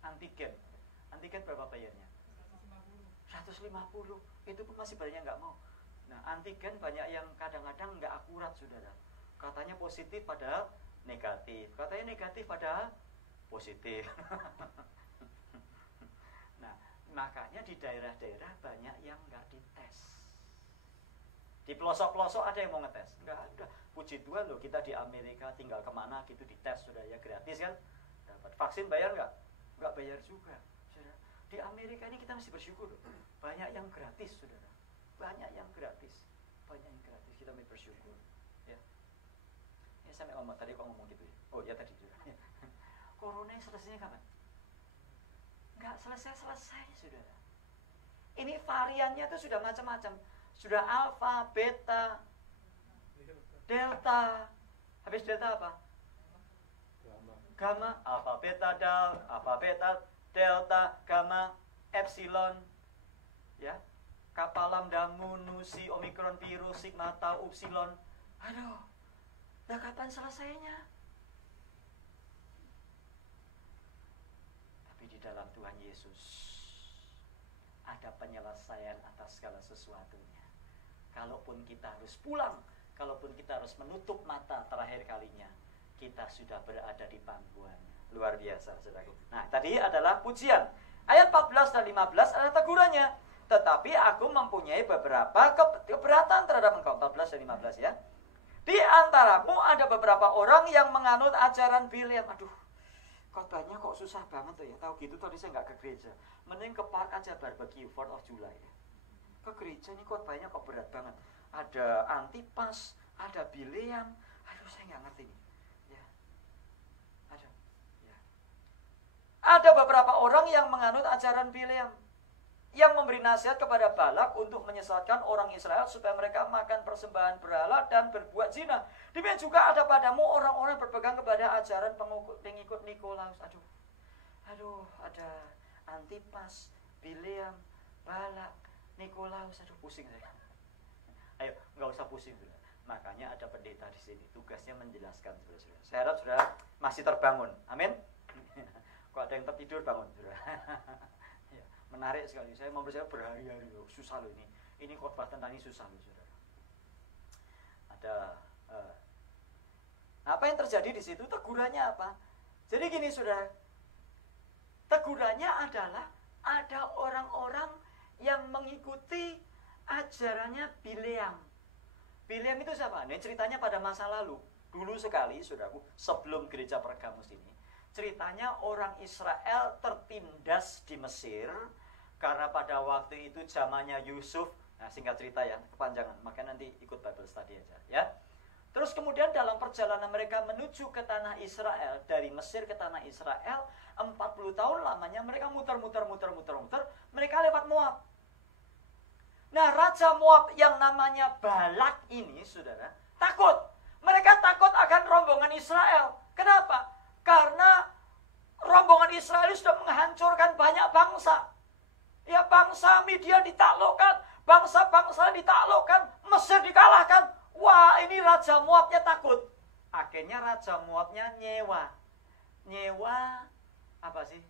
Antigen. Antigen berapa bayarnya? 150. Itu pun masih banyak yang nggak mau. Nah, antigen banyak yang kadang-kadang nggak akurat, saudara. Katanya positif padahal negatif. Katanya negatif padahal positif. Nah, makanya di daerah-daerah banyak yang nggak dites. Di pelosok-pelosok ada yang mau ngetes? Nggak ada. Puji Tuhan loh, kita di Amerika tinggal kemana gitu dites, sudah ya, gratis kan? Dapat vaksin bayar nggak? Nggak bayar juga, saudara. Di Amerika ini kita mesti bersyukur loh. Banyak yang gratis, saudara. Banyak yang gratis. Banyak yang gratis, kita mesti bersyukur. Ya. Ini sampai ngomong, tadi kok ngomong gitu ya? Oh ya tadi juga. Corona selesainya kapan? Nggak selesai-selesai, saudara. Ini variannya tuh sudah macam-macam. Sudah alfa, beta, delta. Habis delta apa? Gamma, alfa, beta, delta, gamma, epsilon. Ya. Kappa, lambda, mu, nu, si, omikron, virus, sigma, tau, upsilon. Aduh. Nah kapan selesainya? Tapi di dalam Tuhan Yesus ada penyelesaian atas segala sesuatunya. Kalaupun kita harus pulang, kalaupun kita harus menutup mata terakhir kalinya, kita sudah berada di pangkuannya. Luar biasa, saudaraku. Nah, tadi adalah pujian. Ayat 14 dan 15 adalah tegurannya. Tetapi aku mempunyai beberapa keberatan terhadap engkau. 14 dan 15 ya. Di antaramu ada beberapa orang yang menganut ajaran Bileam. Aduh, khotbahnya kok susah banget tuh ya. Tahu gitu tadi saya nggak ke gereja. Mending ke park aja barbecue 4th of July ya. Ke gereja ini khotbahnya kok berat banget. Ada Antipas, ada Bileam. Aduh, saya nggak ngerti nih. Ya. Ada beberapa orang yang menganut ajaran Bileam, yang memberi nasihat kepada Balak untuk menyesatkan orang Israel supaya mereka makan persembahan berhala dan berbuat zina. Demikian juga ada padamu orang-orang berpegang kepada ajaran pengikut Nikolaus. Aduh, ada Antipas, Bileam, Balak, Nikolaus. Aduh, pusing saya. Ayo, nggak usah pusing, saudara. Makanya ada pendeta di sini, tugasnya menjelaskan, saudara. Saya harap saudara masih terbangun. Amin. Kok ada yang tertidur, bangun, saudara. Menarik sekali. Saya mau berbicara berhari-hari loh. Susah loh ini. Ini khotbah tentang ini susah loh, saudara. Ada apa yang terjadi di situ? Tegurannya apa? Jadi gini, saudara. Tegurannya adalah ada orang-orang yang mengikuti ajarannya Bileam. Bileam itu siapa? Ini ceritanya pada masa lalu. Dulu sekali, saudaraku, sebelum gereja Pergamus ini, ceritanya orang Israel tertindas di Mesir karena pada waktu itu zamannya Yusuf. Nah, singkat cerita ya, kepanjangan, makanya nanti ikut Bible study aja ya. Terus kemudian dalam perjalanan mereka menuju ke tanah Israel, dari Mesir ke tanah Israel, 40 tahun lamanya mereka muter-muter, mereka lewat Moab. Nah, Raja Moab yang namanya Balak ini, saudara, takut. Mereka takut akan rombongan Israel. Kenapa? Karena rombongan Israel sudah menghancurkan banyak bangsa. Ya, bangsa Media ditaklukkan, bangsa-bangsa ditaklukkan, Mesir dikalahkan. Wah, ini Raja Moabnya takut. Akhirnya Raja Moabnya nyewa apa sih?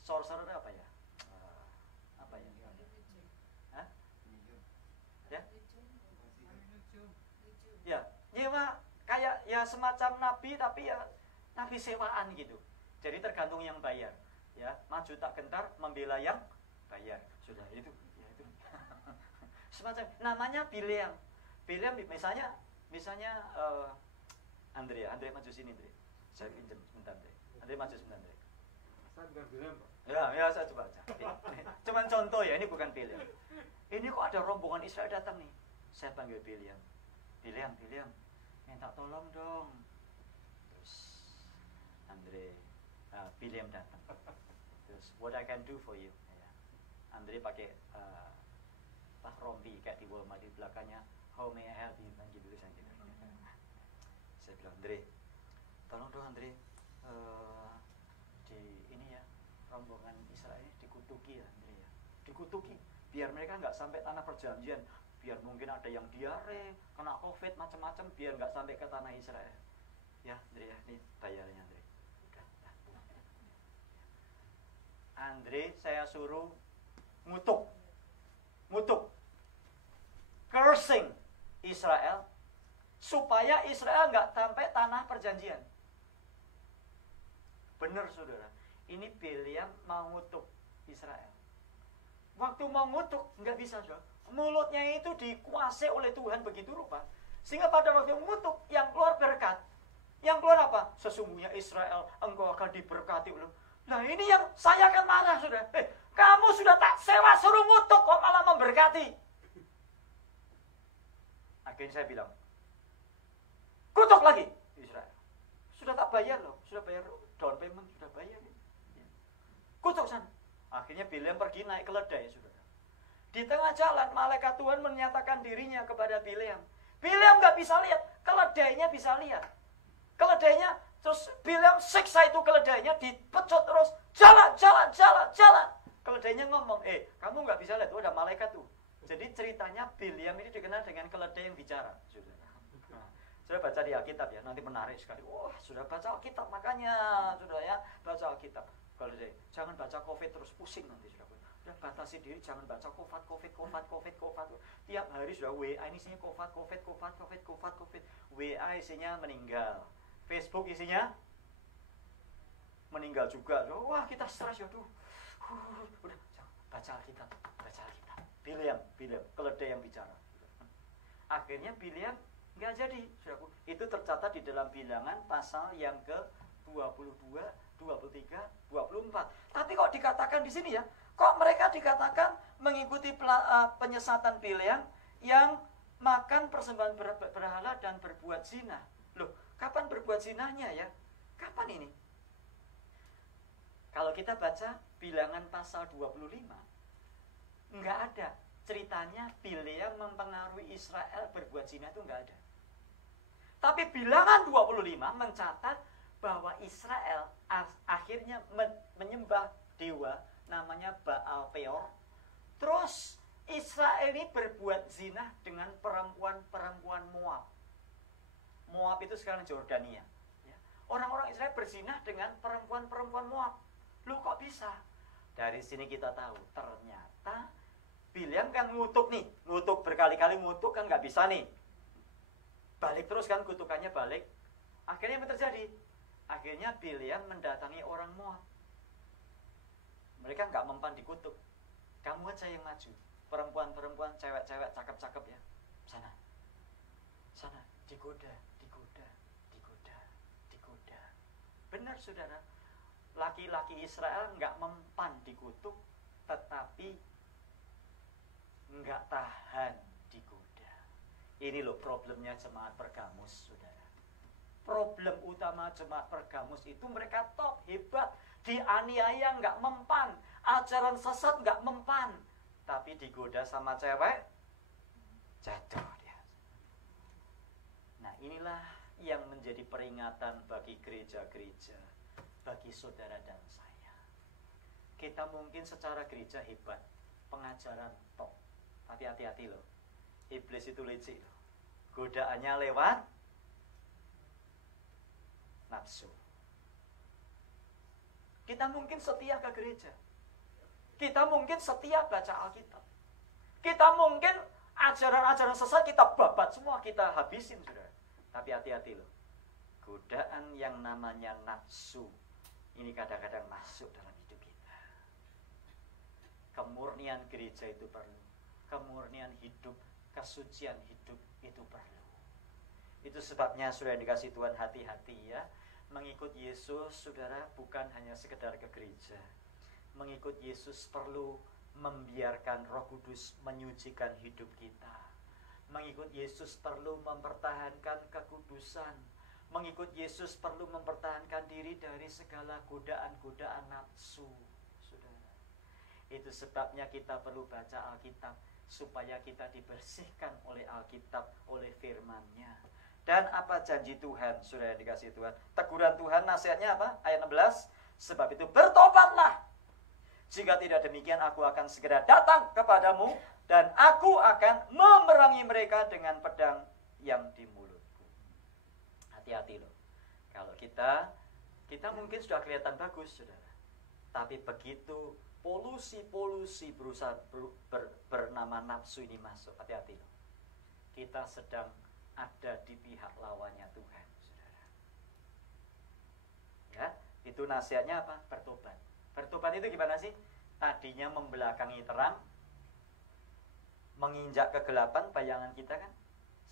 Sorcerer apa ya? Apa ya? Hah? Ya? Ya, nyewa kayak ya semacam nabi, tapi ya nabi sewaan gitu. Jadi tergantung yang bayar. Ya, maju tak gentar, membela yang bayar. Sudah itu, ya itu. Semacam namanya Bileam. Bileam misalnya Andre maju sini, Andre. Saya pinjam sebentar, Andre. Andre maju sebentar, Andre. Saya bukan Bileam, Pak. Ya, saya coba aja. Cuman contoh ya, ini bukan Bileam. Ini kok ada rombongan Israel datang nih. Saya panggil Bileam. Bileam, minta tolong dong. Terus Andre, Bileam datang. Terus, what I can do for you? Ya. Andre pakai rompi kayak di Walmart, di belakangnya, how may I help you? Gitu tulisan gitu. Saya bilang, Andre, tolong dong Andre, di ini ya, rombongan Israel ini dikutuki ya, Andre ya. Dikutuki, biar mereka nggak sampai tanah perjanjian. biar mungkin ada yang diare, kena COVID, macam-macam, biar nggak sampai ke tanah Israel. Ya, Andre ya, ini bayarnya Andre. Udah. Andre, saya suruh ngutuk, cursing Israel, supaya Israel nggak sampai tanah perjanjian. Benar saudara, ini Bileam mau ngutuk Israel. Waktu mau ngutuk nggak bisa saudara, mulutnya itu dikuasai oleh Tuhan begitu rupa, sehingga pada waktu ngutuk yang keluar berkat. Yang keluar apa? Sesungguhnya Israel, engkau akan diberkati. Nah ini yang saya akan marah sudah. Kamu sudah tak sewa suruh ngutuk kok malah memberkati. Akhirnya saya bilang, kutuk lagi Israel. Sudah tak bayar loh, sudah bayar down payment, sudah bayar. Kutuk sana. Akhirnya Bileam pergi naik keledai saudara. Di tengah jalan malaikat Tuhan menyatakan dirinya kepada Bileam. Bileam nggak bisa lihat, keledainya bisa lihat. Keledainya, terus Bileam siksa itu keledainya, dipecut terus, jalan. Keledainya ngomong, kamu nggak bisa lihat, tuh ada malaikat tuh. Jadi ceritanya Bileam ini dikenal dengan keledai yang bicara. Sudah baca di Alkitab ya, nanti menarik sekali. Wah, sudah baca Alkitab, makanya sudah ya, baca Alkitab. Keledai, jangan baca COVID terus, pusing nanti sudah. Sudah batasi diri, jangan baca COVID. Tiap hari sudah WA ini isinya COVID. WA isinya meninggal. Facebook isinya meninggal juga. Wah, kita stres ya tuh. Udah, baca Alkitab. Bileam, keledai yang bicara. Akhirnya Bileam nggak jadi. Itu tercatat di dalam Bilangan pasal yang ke-22, 23, 24. Tapi kok dikatakan di sini ya? Kok mereka dikatakan mengikuti penyesatan Bileam yang makan persembahan berhala dan berbuat zina? Loh, kapan berbuat zinahnya ya? Kapan ini? Kalau kita baca Bilangan pasal 25, nggak ada ceritanya Bileam mempengaruhi Israel berbuat zina, itu nggak ada. Tapi Bilangan 25 mencatat bahwa Israel akhirnya menyembah dewa namanya Baal Peor. Terus Israel ini berbuat zina dengan perempuan Moab. Moab itu sekarang Jordania. Orang-orang Israel berzinah dengan perempuan Moab. Loh kok bisa? Dari sini kita tahu ternyata Bileam kan ngutuk berkali-kali ngutuk kan nggak bisa nih. Balik terus kan kutukannya balik. Akhirnya apa terjadi? Akhirnya Bileam mendatangi orang Moab. Mereka nggak mempan dikutuk. Kamu aja yang maju. Perempuan, cewek-cewek cakep-cakep ya. Sana, digoda. Benar saudara, laki-laki Israel nggak mempan dikutuk, tetapi nggak tahan digoda. Ini loh problemnya jemaat Pergamus, saudara. Problem utama jemaat Pergamus itu mereka top, hebat, dianiaya nggak mempan, ajaran sesat nggak mempan, tapi digoda sama cewek, jatuh dia. Nah inilah yang menjadi peringatan bagi gereja-gereja, bagi saudara dan saya. Kita mungkin secara gereja hebat, pengajaran top, tapi hati-hati loh, iblis itu licik loh. Godaannya lewat nafsu. Kita mungkin setia ke gereja, kita mungkin setia baca Alkitab, kita mungkin ajaran-ajaran sesat kita babat semua, kita habisin saudara. Tapi hati-hati loh, godaan yang namanya nafsu ini kadang-kadang masuk dalam hidup kita. Kemurnian gereja itu perlu, kemurnian hidup, kesucian hidup itu perlu. Itu sebabnya saudara yang dikasih Tuhan, hati-hati ya. Mengikut Yesus saudara bukan hanya sekedar ke gereja. Mengikut Yesus perlu membiarkan Roh Kudus menyucikan hidup kita. Mengikut Yesus perlu mempertahankan kekudusan. Mengikut Yesus perlu mempertahankan diri dari segala godaan-godaan nafsu, saudara. Itu sebabnya kita perlu baca Alkitab, supaya kita dibersihkan oleh Alkitab, oleh firman-Nya. Dan apa janji Tuhan, saudara yang dikasih Tuhan? Teguran Tuhan, nasihatnya apa? Ayat 16, sebab itu bertobatlah. Jika tidak demikian, aku akan segera datang kepadamu dan aku akan memerangi mereka dengan pedang yang di mulutku. Hati-hati loh. Kalau kita mungkin sudah kelihatan bagus, saudara. Tapi begitu polusi berusaha bernama nafsu ini masuk, hati-hati loh. Kita sedang ada di pihak lawannya Tuhan, saudara. Ya, itu nasihatnya apa? Bertobat. Bertobat itu gimana sih? Tadinya membelakangi terang, menginjak kegelapan bayangan kita kan.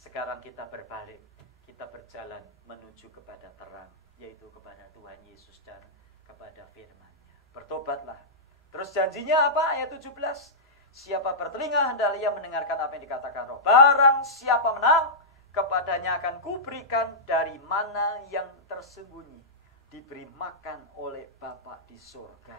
Sekarang kita berbalik, kita berjalan menuju kepada terang, yaitu kepada Tuhan Yesus dan kepada firman-Nya. Bertobatlah. Terus janjinya apa? Ayat 17. Siapa bertelinga hendaklah ia mendengarkan apa yang dikatakan Roh. Barang siapa menang, kepadanya akan kuberikan dari mana yang tersembunyi, diberi makan oleh Bapa di surga.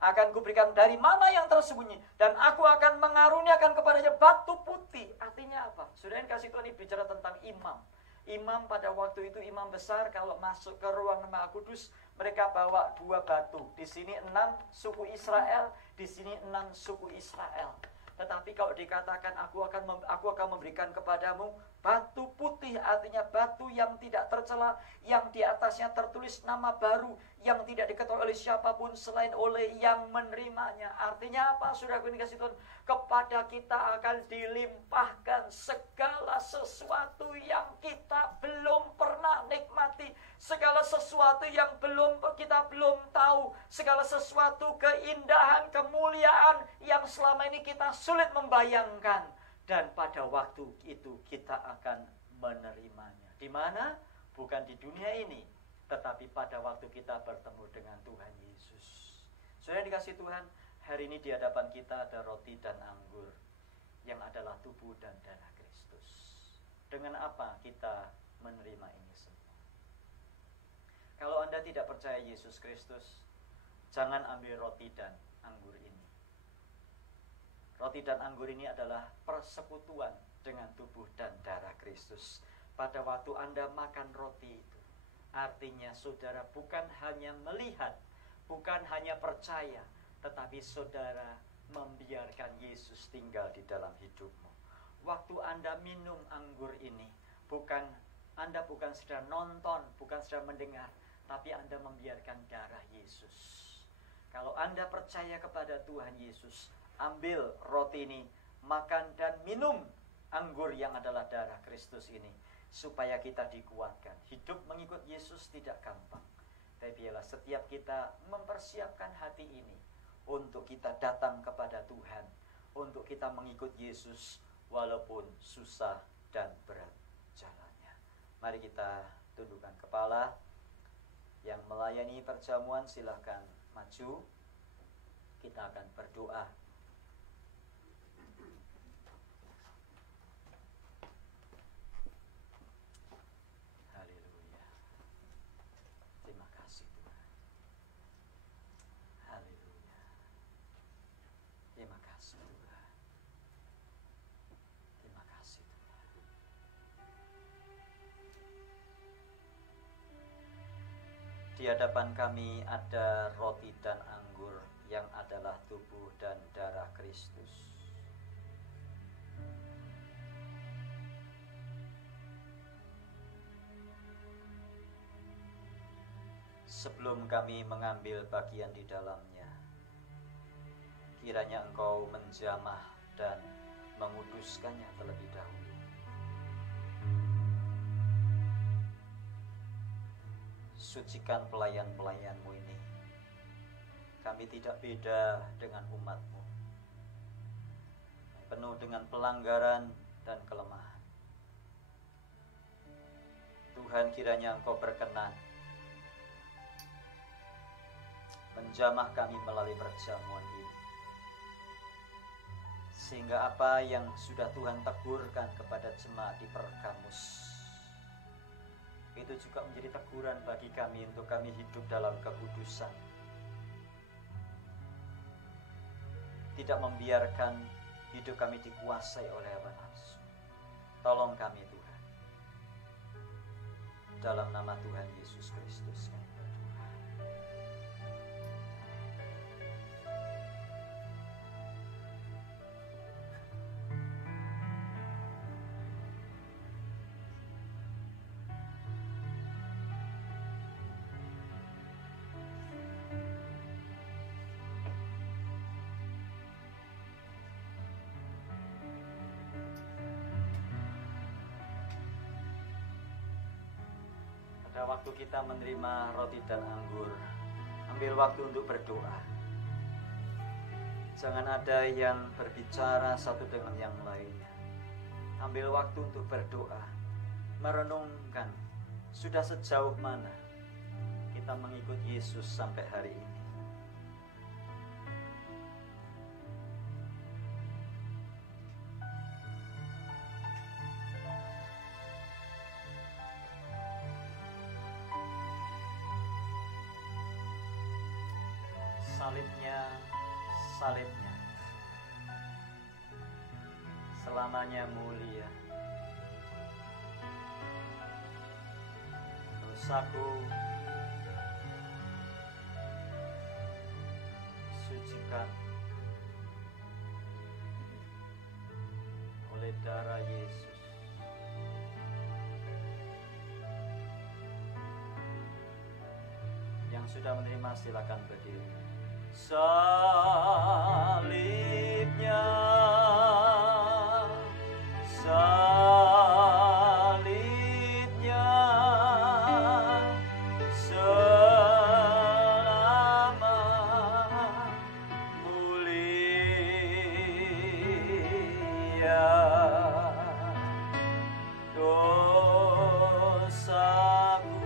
Akan kuberikan dari mana yang tersembunyi, dan aku akan mengaruniakan kepadanya batu putih. Artinya apa? Saudara kasih Tuhan ini bicara tentang imam. Imam pada waktu itu, imam besar kalau masuk ke ruang Maha Kudus, mereka bawa 2 batu. Di sini 6 suku Israel, di sini 6 suku Israel. Tetapi kalau dikatakan aku akan memberikan kepadamu batu putih, artinya batu yang tidak tercela, yang di atasnya tertulis nama baru, yang tidak diketahui oleh siapapun selain oleh yang menerimanya. Artinya apa, saudaraku ini kasih Tuhan? Kepada kita akan dilimpahkan segala sesuatu yang kita belum pernah nikmati, segala sesuatu yang kita belum tahu, segala sesuatu keindahan, kemuliaan yang selama ini kita sulit membayangkan. Dan pada waktu itu kita akan menerimanya. Di mana? Bukan di dunia ini, tetapi pada waktu kita bertemu dengan Tuhan Yesus. Saudara dikasih Tuhan, hari ini di hadapan kita ada roti dan anggur yang adalah tubuh dan darah Kristus. Dengan apa kita menerima ini semua? Kalau Anda tidak percaya Yesus Kristus, jangan ambil roti dan anggur ini. Roti dan anggur ini adalah persekutuan dengan tubuh dan darah Kristus. Pada waktu Anda makan roti itu, artinya saudara bukan hanya melihat, bukan hanya percaya, tetapi saudara membiarkan Yesus tinggal di dalam hidupmu. Waktu Anda minum anggur ini, Anda bukan sedang nonton, bukan sedang mendengar, tapi Anda membiarkan darah Yesus. Kalau Anda percaya kepada Tuhan Yesus, ambil roti ini, makan dan minum anggur yang adalah darah Kristus ini, supaya kita dikuatkan. Hidup mengikut Yesus tidak gampang, tapi biarlah setiap kita mempersiapkan hati ini untuk kita datang kepada Tuhan, untuk kita mengikut Yesus walaupun susah dan berat jalannya. Mari kita tundukkan kepala. Yang melayani perjamuan silahkan maju. Kita akan berdoa. Haleluya. Terima kasih Tuhan. Haleluya. Terima kasih Tuhan. Terima kasih Tuhan. Di hadapan kami ada roti dan anggur yang adalah tubuh dan darah Kristus. Sebelum kami mengambil bagian di dalamnya, kiranya Engkau menjamah dan menguduskannya terlebih dahulu. Sucikan pelayan-pelayan-Mu ini. Kami tidak beda dengan umat-Mu, penuh dengan pelanggaran dan kelemahan. Tuhan, kiranya Engkau berkenan menjamah kami melalui perjamuan ini, sehingga apa yang sudah Tuhan tegurkan kepada jemaat di Pergamus itu juga menjadi teguran bagi kami untuk kami hidup dalam kekudusan, tidak membiarkan hidup kami dikuasai oleh hawa nafsu. Tolong kami Tuhan, dalam nama Tuhan Yesus Kristus kami berdoa. Pada waktu kita menerima roti dan anggur, ambil waktu untuk berdoa. Jangan ada yang berbicara satu dengan yang lainnya. Ambil waktu untuk berdoa, merenungkan sudah sejauh mana kita mengikut Yesus sampai hari ini. Salibnya selamanya mulia. Dosaku disucikan oleh darah Yesus. Yang sudah menerima silakan berdiri. Salibnya, salibnya, selama mulia. Dosaku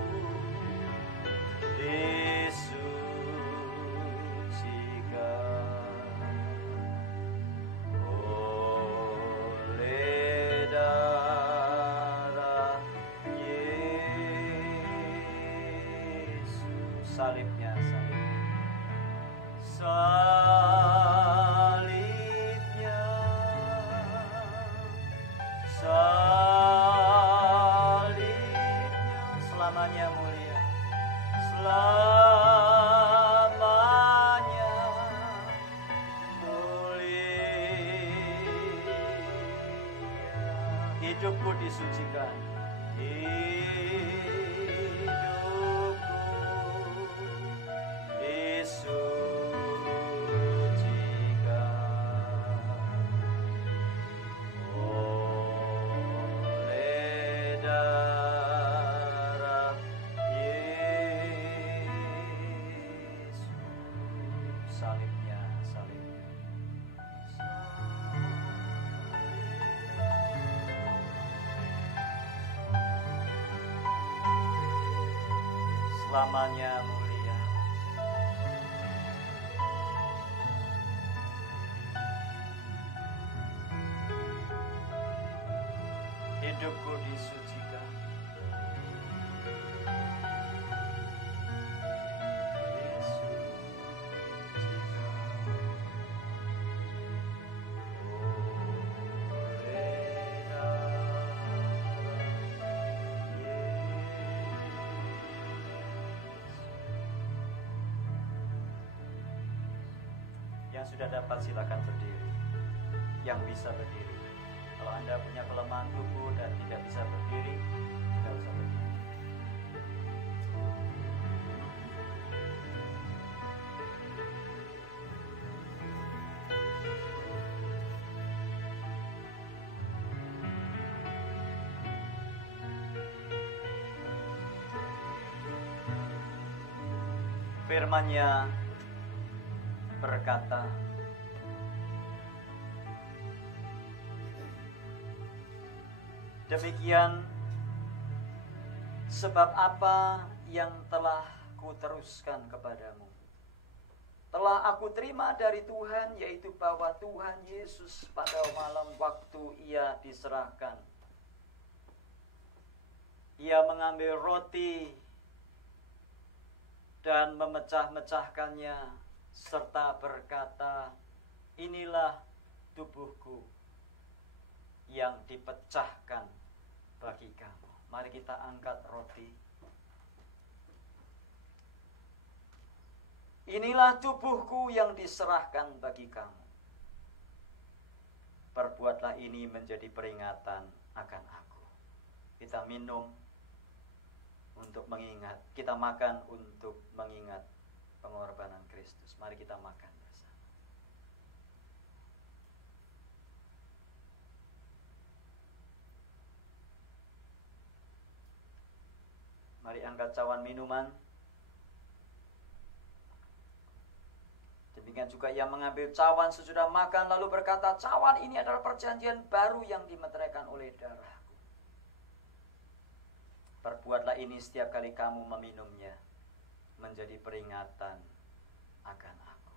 oleh darah Yesus. Salibnya, salibnya, salibnya, selamanya mulia, selamanya mulia. Hidupku disucikan, hidupku disucikan oleh darah Yesus. Salibnya, salibnya, selamanya mulia. Hidupku disucikan, Yang sudah dapat silakan berdiri. Yang bisa berdiri. Kalau Anda punya kelemahan tubuh dan tidak bisa berdiri, tidak usah berdiri. Firman-Nya berkata, demikian sebab apa yang telah kuteruskan kepadamu telah aku terima dari Tuhan, yaitu bahwa Tuhan Yesus pada malam waktu Ia diserahkan, Ia mengambil roti dan memecah-mecahkannya serta berkata, inilah tubuhku yang dipecahkan bagi kamu. Mari kita angkat roti. Inilah tubuhku yang diserahkan bagi kamu. Perbuatlah ini menjadi peringatan akan aku. Kita minum untuk mengingat, kita makan untuk mengingat pengorbanan Kristus. Mari kita makan bersama. Mari angkat cawan minuman. Demikian juga ia mengambil cawan sesudah makan lalu berkata, cawan ini adalah perjanjian baru yang dimeteraikan oleh darahku. Perbuatlah ini setiap kali kamu meminumnya, menjadi peringatan akan aku.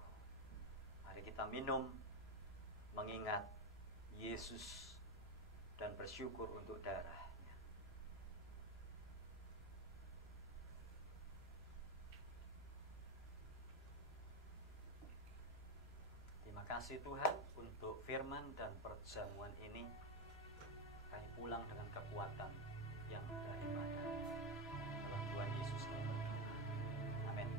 Mari kita minum, mengingat Yesus dan bersyukur untuk darahnya. Terima kasih Tuhan untuk firman dan perjamuan ini. Kami pulang dengan kekuatan yang daripada dalam Tuhan Yesus kami berdoa. Amin.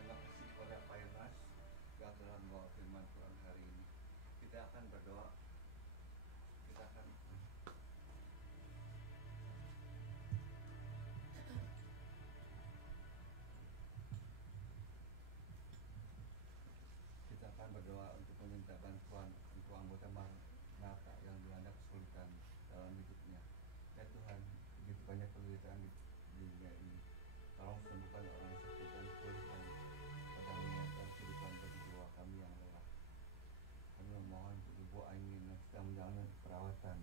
Terima kasih kepada Pak Yonas yang telah membawa firman Tuhan hari ini. Kita akan berdoa. Kita akan berdoa untuk meminta bantuan untuk anggota Maranatha yang dilanda kesulitan dalam hidupnya. Ya Tuhan, begitu banyak penderitaan di dunia ini. Tolong sembuhkan orang sakit dan pulihkan kedamaian dan kehidupan bagi jiwa kami yang lelah. Kami memohon untuk Ibu Aimin yang sedang menjalani perawatan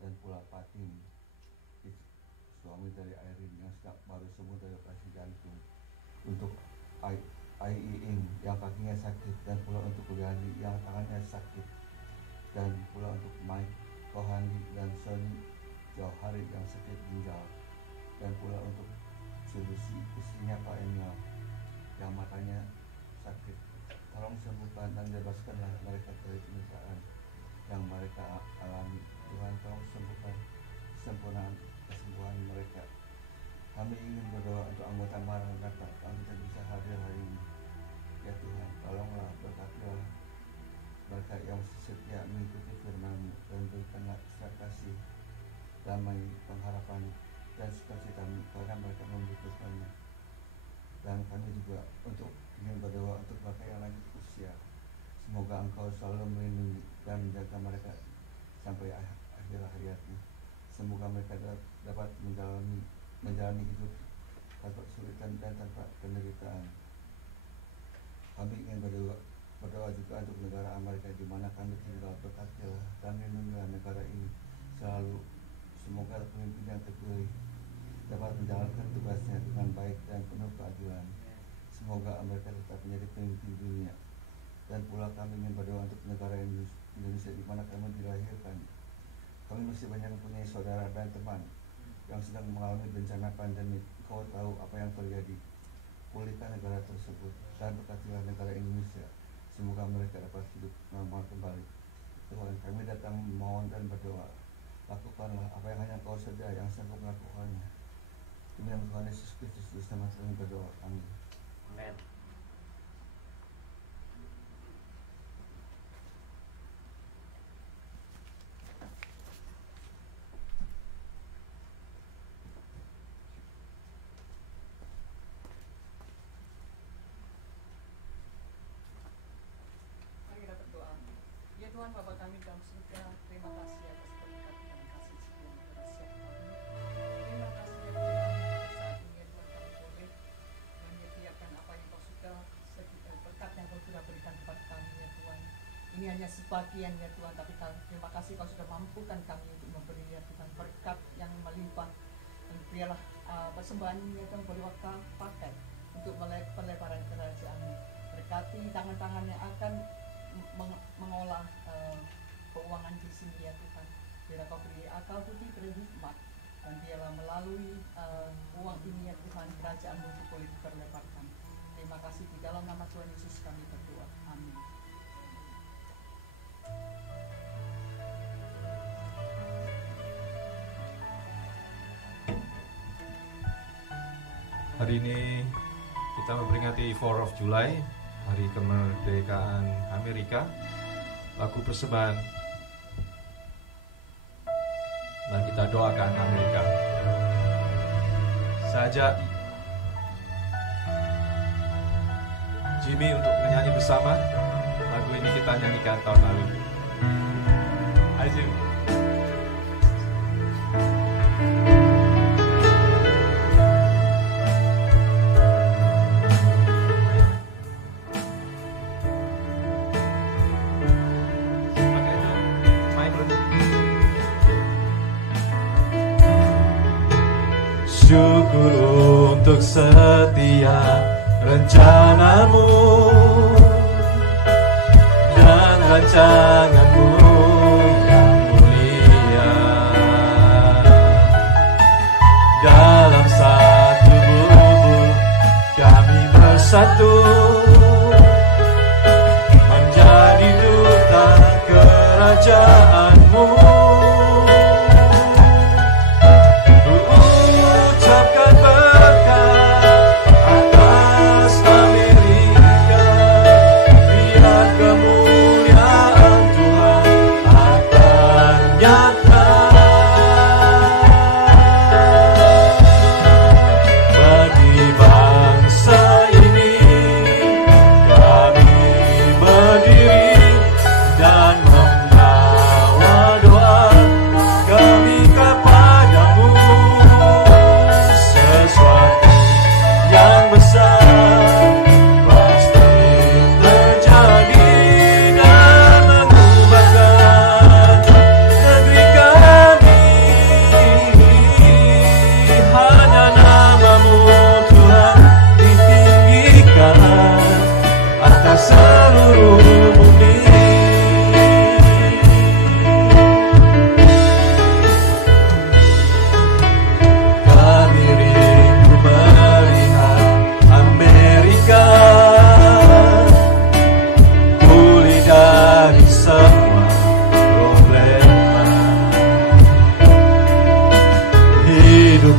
dan pula Fatin, suami dari Airin yang sedang baru sembuh dari operasi jantung. Untuk Ai Iing yang kakinya sakit dan pula untuk Liani yang tangannya sakit dan pula untuk Mike Kohandi dan Sony Johari yang sakit ginjal dan pula untuk Sulusi istrinya Pak Emil yang matanya sakit. Tolong sembuhkan dan bebaskanlah mereka dari penderitaan yang mereka alami. Tuhan, tolong sembuhkan sempurnaan kesembuhan mereka. Kami ingin berdoa untuk anggota Maranatha yang tidak bisa hadir hari ini. Ya Tuhan, tolonglah, berkatilah mereka yang setia mengikuti firman-Mu dan berikanlah isyarat kasih, damai, pengharapan dan sukacita karena mereka membutuhkannya. Dan kami juga ingin berdoa untuk mereka yang lanjut usia. Semoga Engkau selalu melindungi dan menjaga mereka sampai akhir hayatnya. Semoga mereka dapat menjalani hidup tanpa kesulitan dan tanpa penderitaan. Kami ingin berdoa juga untuk negara Amerika di mana kami tinggal. Berkatilah dan lindungilah negara ini selalu. Semoga pemimpin yang terpilih dapat menjalankan tugasnya dengan baik dan penuh keadilan. Semoga Amerika tetap menjadi pemimpin dunia. Dan pula kami ingin berdoa untuk negara Indonesia di mana kami dilahirkan. Kami masih banyak mempunyai saudara dan teman yang sedang mengalami bencana pandemi. Kau tahu apa yang terjadi. Pulihkan negara tersebut dan berkatilah negara Indonesia. Semoga mereka dapat hidup normal kembali. Tuhan, kami datang memohon dan berdoa. Lakukanlah apa yang hanya Kau saja yang sanggup melakukannya. Demi nama Tuhan Yesus Kristus, nama kami berdoa. Amin. Amin. Tuhan Bapa kami dalam surga, terima kasih atas berkat dan kasih setia kepada setiap kami. Terima kasih ya Tuhan, saat ini ya Tuhan kami boleh menyediakan apa yang Kau sudah berkat yang Kau sudah berikan kepada kami ya Tuhan. Ini hanya sebagian ya Tuhan, tapi terima kasih Kau sudah mampukan kami untuk memberi ya Tuhan berkat yang melimpah. Dan biarlah persembahan ini ya Tuhan boleh Kau pakai untuk pelebaran kerajaan-Mu. Berkati tangan-tangan yang akan mengolah keuangan di sini ya Tuhan. biarlah Kau beri akal budi, beri hikmat, dan biarlah melalui uang ini ya Tuhan, kerajaan-Mu boleh diperlebarkan. Terima kasih, di dalam nama Tuhan Yesus kami berdoa. Amin. Hari ini kita memperingati 4 of July, hari kemerdekaan Amerika. Lagu persembahan, dan kita doakan Amerika. Saya ajak Jimmy untuk menyanyi bersama. Lagu ini kita nyanyikan tahun lalu. Hai Jim. Syukur untuk setiap rencanamu dan rancanganmu yang mulia. Dalam satu bubur kami bersatu, menjadi duta kerajaan-Mu.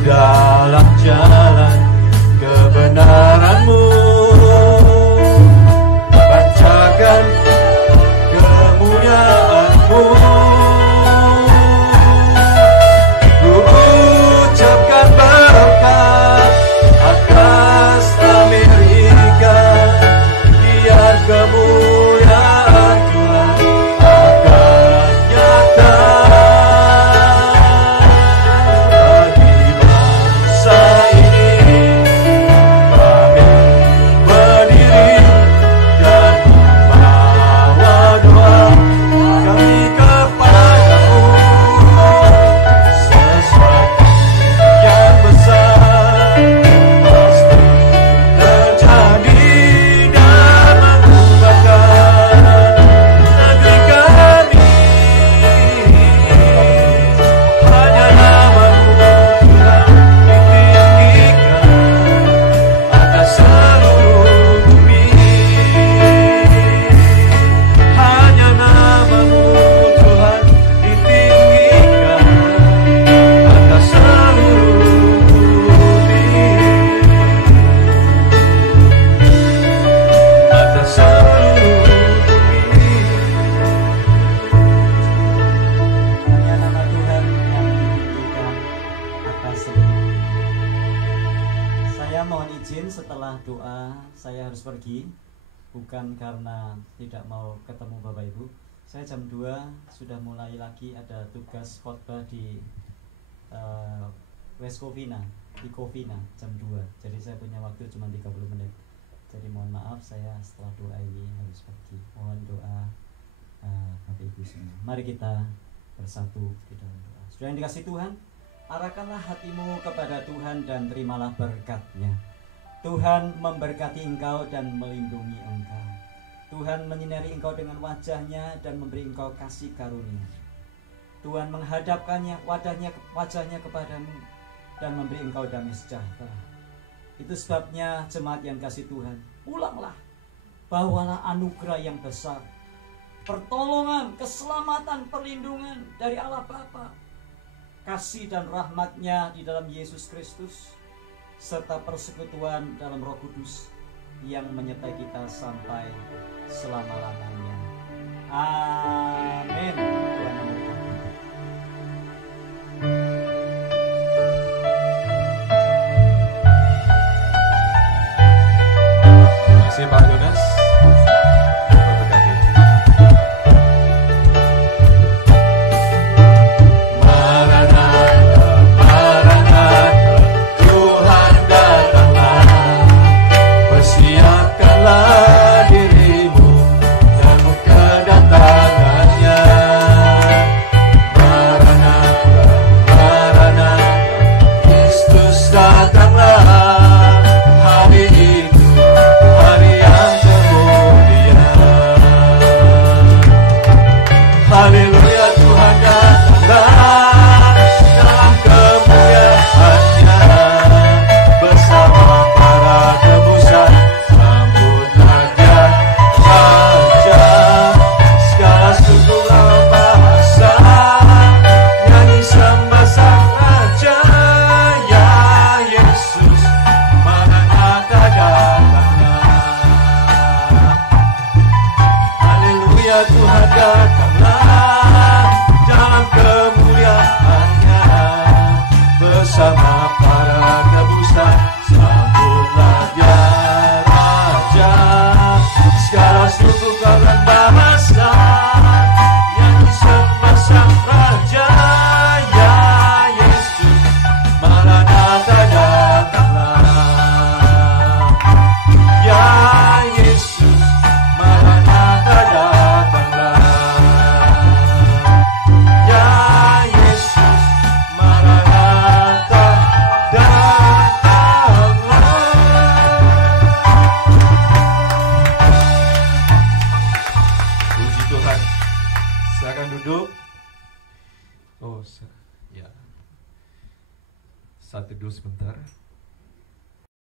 Dalam jalan kebenaran-Mu, pancarkan kemuliaan-Mu. Ku ucapkan berkat atas Amerika, biar kemuliaan Tuhan akan nyata. Bukan karena tidak mau ketemu Bapak Ibu. Saya jam 2 sudah mulai lagi ada tugas khotbah di West Covina, di Covina jam 2. Jadi saya punya waktu cuma 30 menit. Jadi mohon maaf saya setelah doa ini harus pergi. Mohon doa Bapak Ibu semua. Mari kita bersatu di dalam doa. Sudah yang dikasih Tuhan, arahkanlah hatimu kepada Tuhan dan terimalah berkat-Nya. Tuhan memberkati engkau dan melindungi engkau. Tuhan menyinari engkau dengan wajah-Nya dan memberi engkau kasih karunia. Tuhan menghadapkannya wajahnya kepadamu dan memberi engkau damai sejahtera. Itu sebabnya jemaat yang kasih Tuhan, pulanglah, bawalah anugerah yang besar, pertolongan, keselamatan, perlindungan dari Allah Bapa, kasih dan rahmat-Nya di dalam Yesus Kristus, serta persekutuan dalam Roh Kudus yang menyertai kita sampai selama-lamanya. Amin. Tuhan memberkati. Terima kasih Pak Yones. Berkati. Maranatha, Maranatha, Tuhan datanglah. Persiapkanlah dirimu sambut kedatangannya. Maranatha, Maranatha, Kristus datanglah. Hari itu hari yang termulia. Haleluya, Tuhan datanglah dalam kemuliaan-Nya bersama para tebusan. Sambutlah Dia Raja, segala suku dan bahasa nyanyi sembah Sang Raja. Ya Yesus, Maranatha datanglah. Haleluya, Tuhan datanglah dalam kemuliaan-Nya bersama para tebusan. Sambutlah Dia Raja, segala suku dan bahasa nyanyi sembah Sang Raja. Ya Yesus, Maranatha datanglah. Ya Yesus, Maranatha datanglah. Ya Yesus, Maranatha datanglah. Puji Tuhan. Silakan duduk. Ya. Satu dulu sebentar.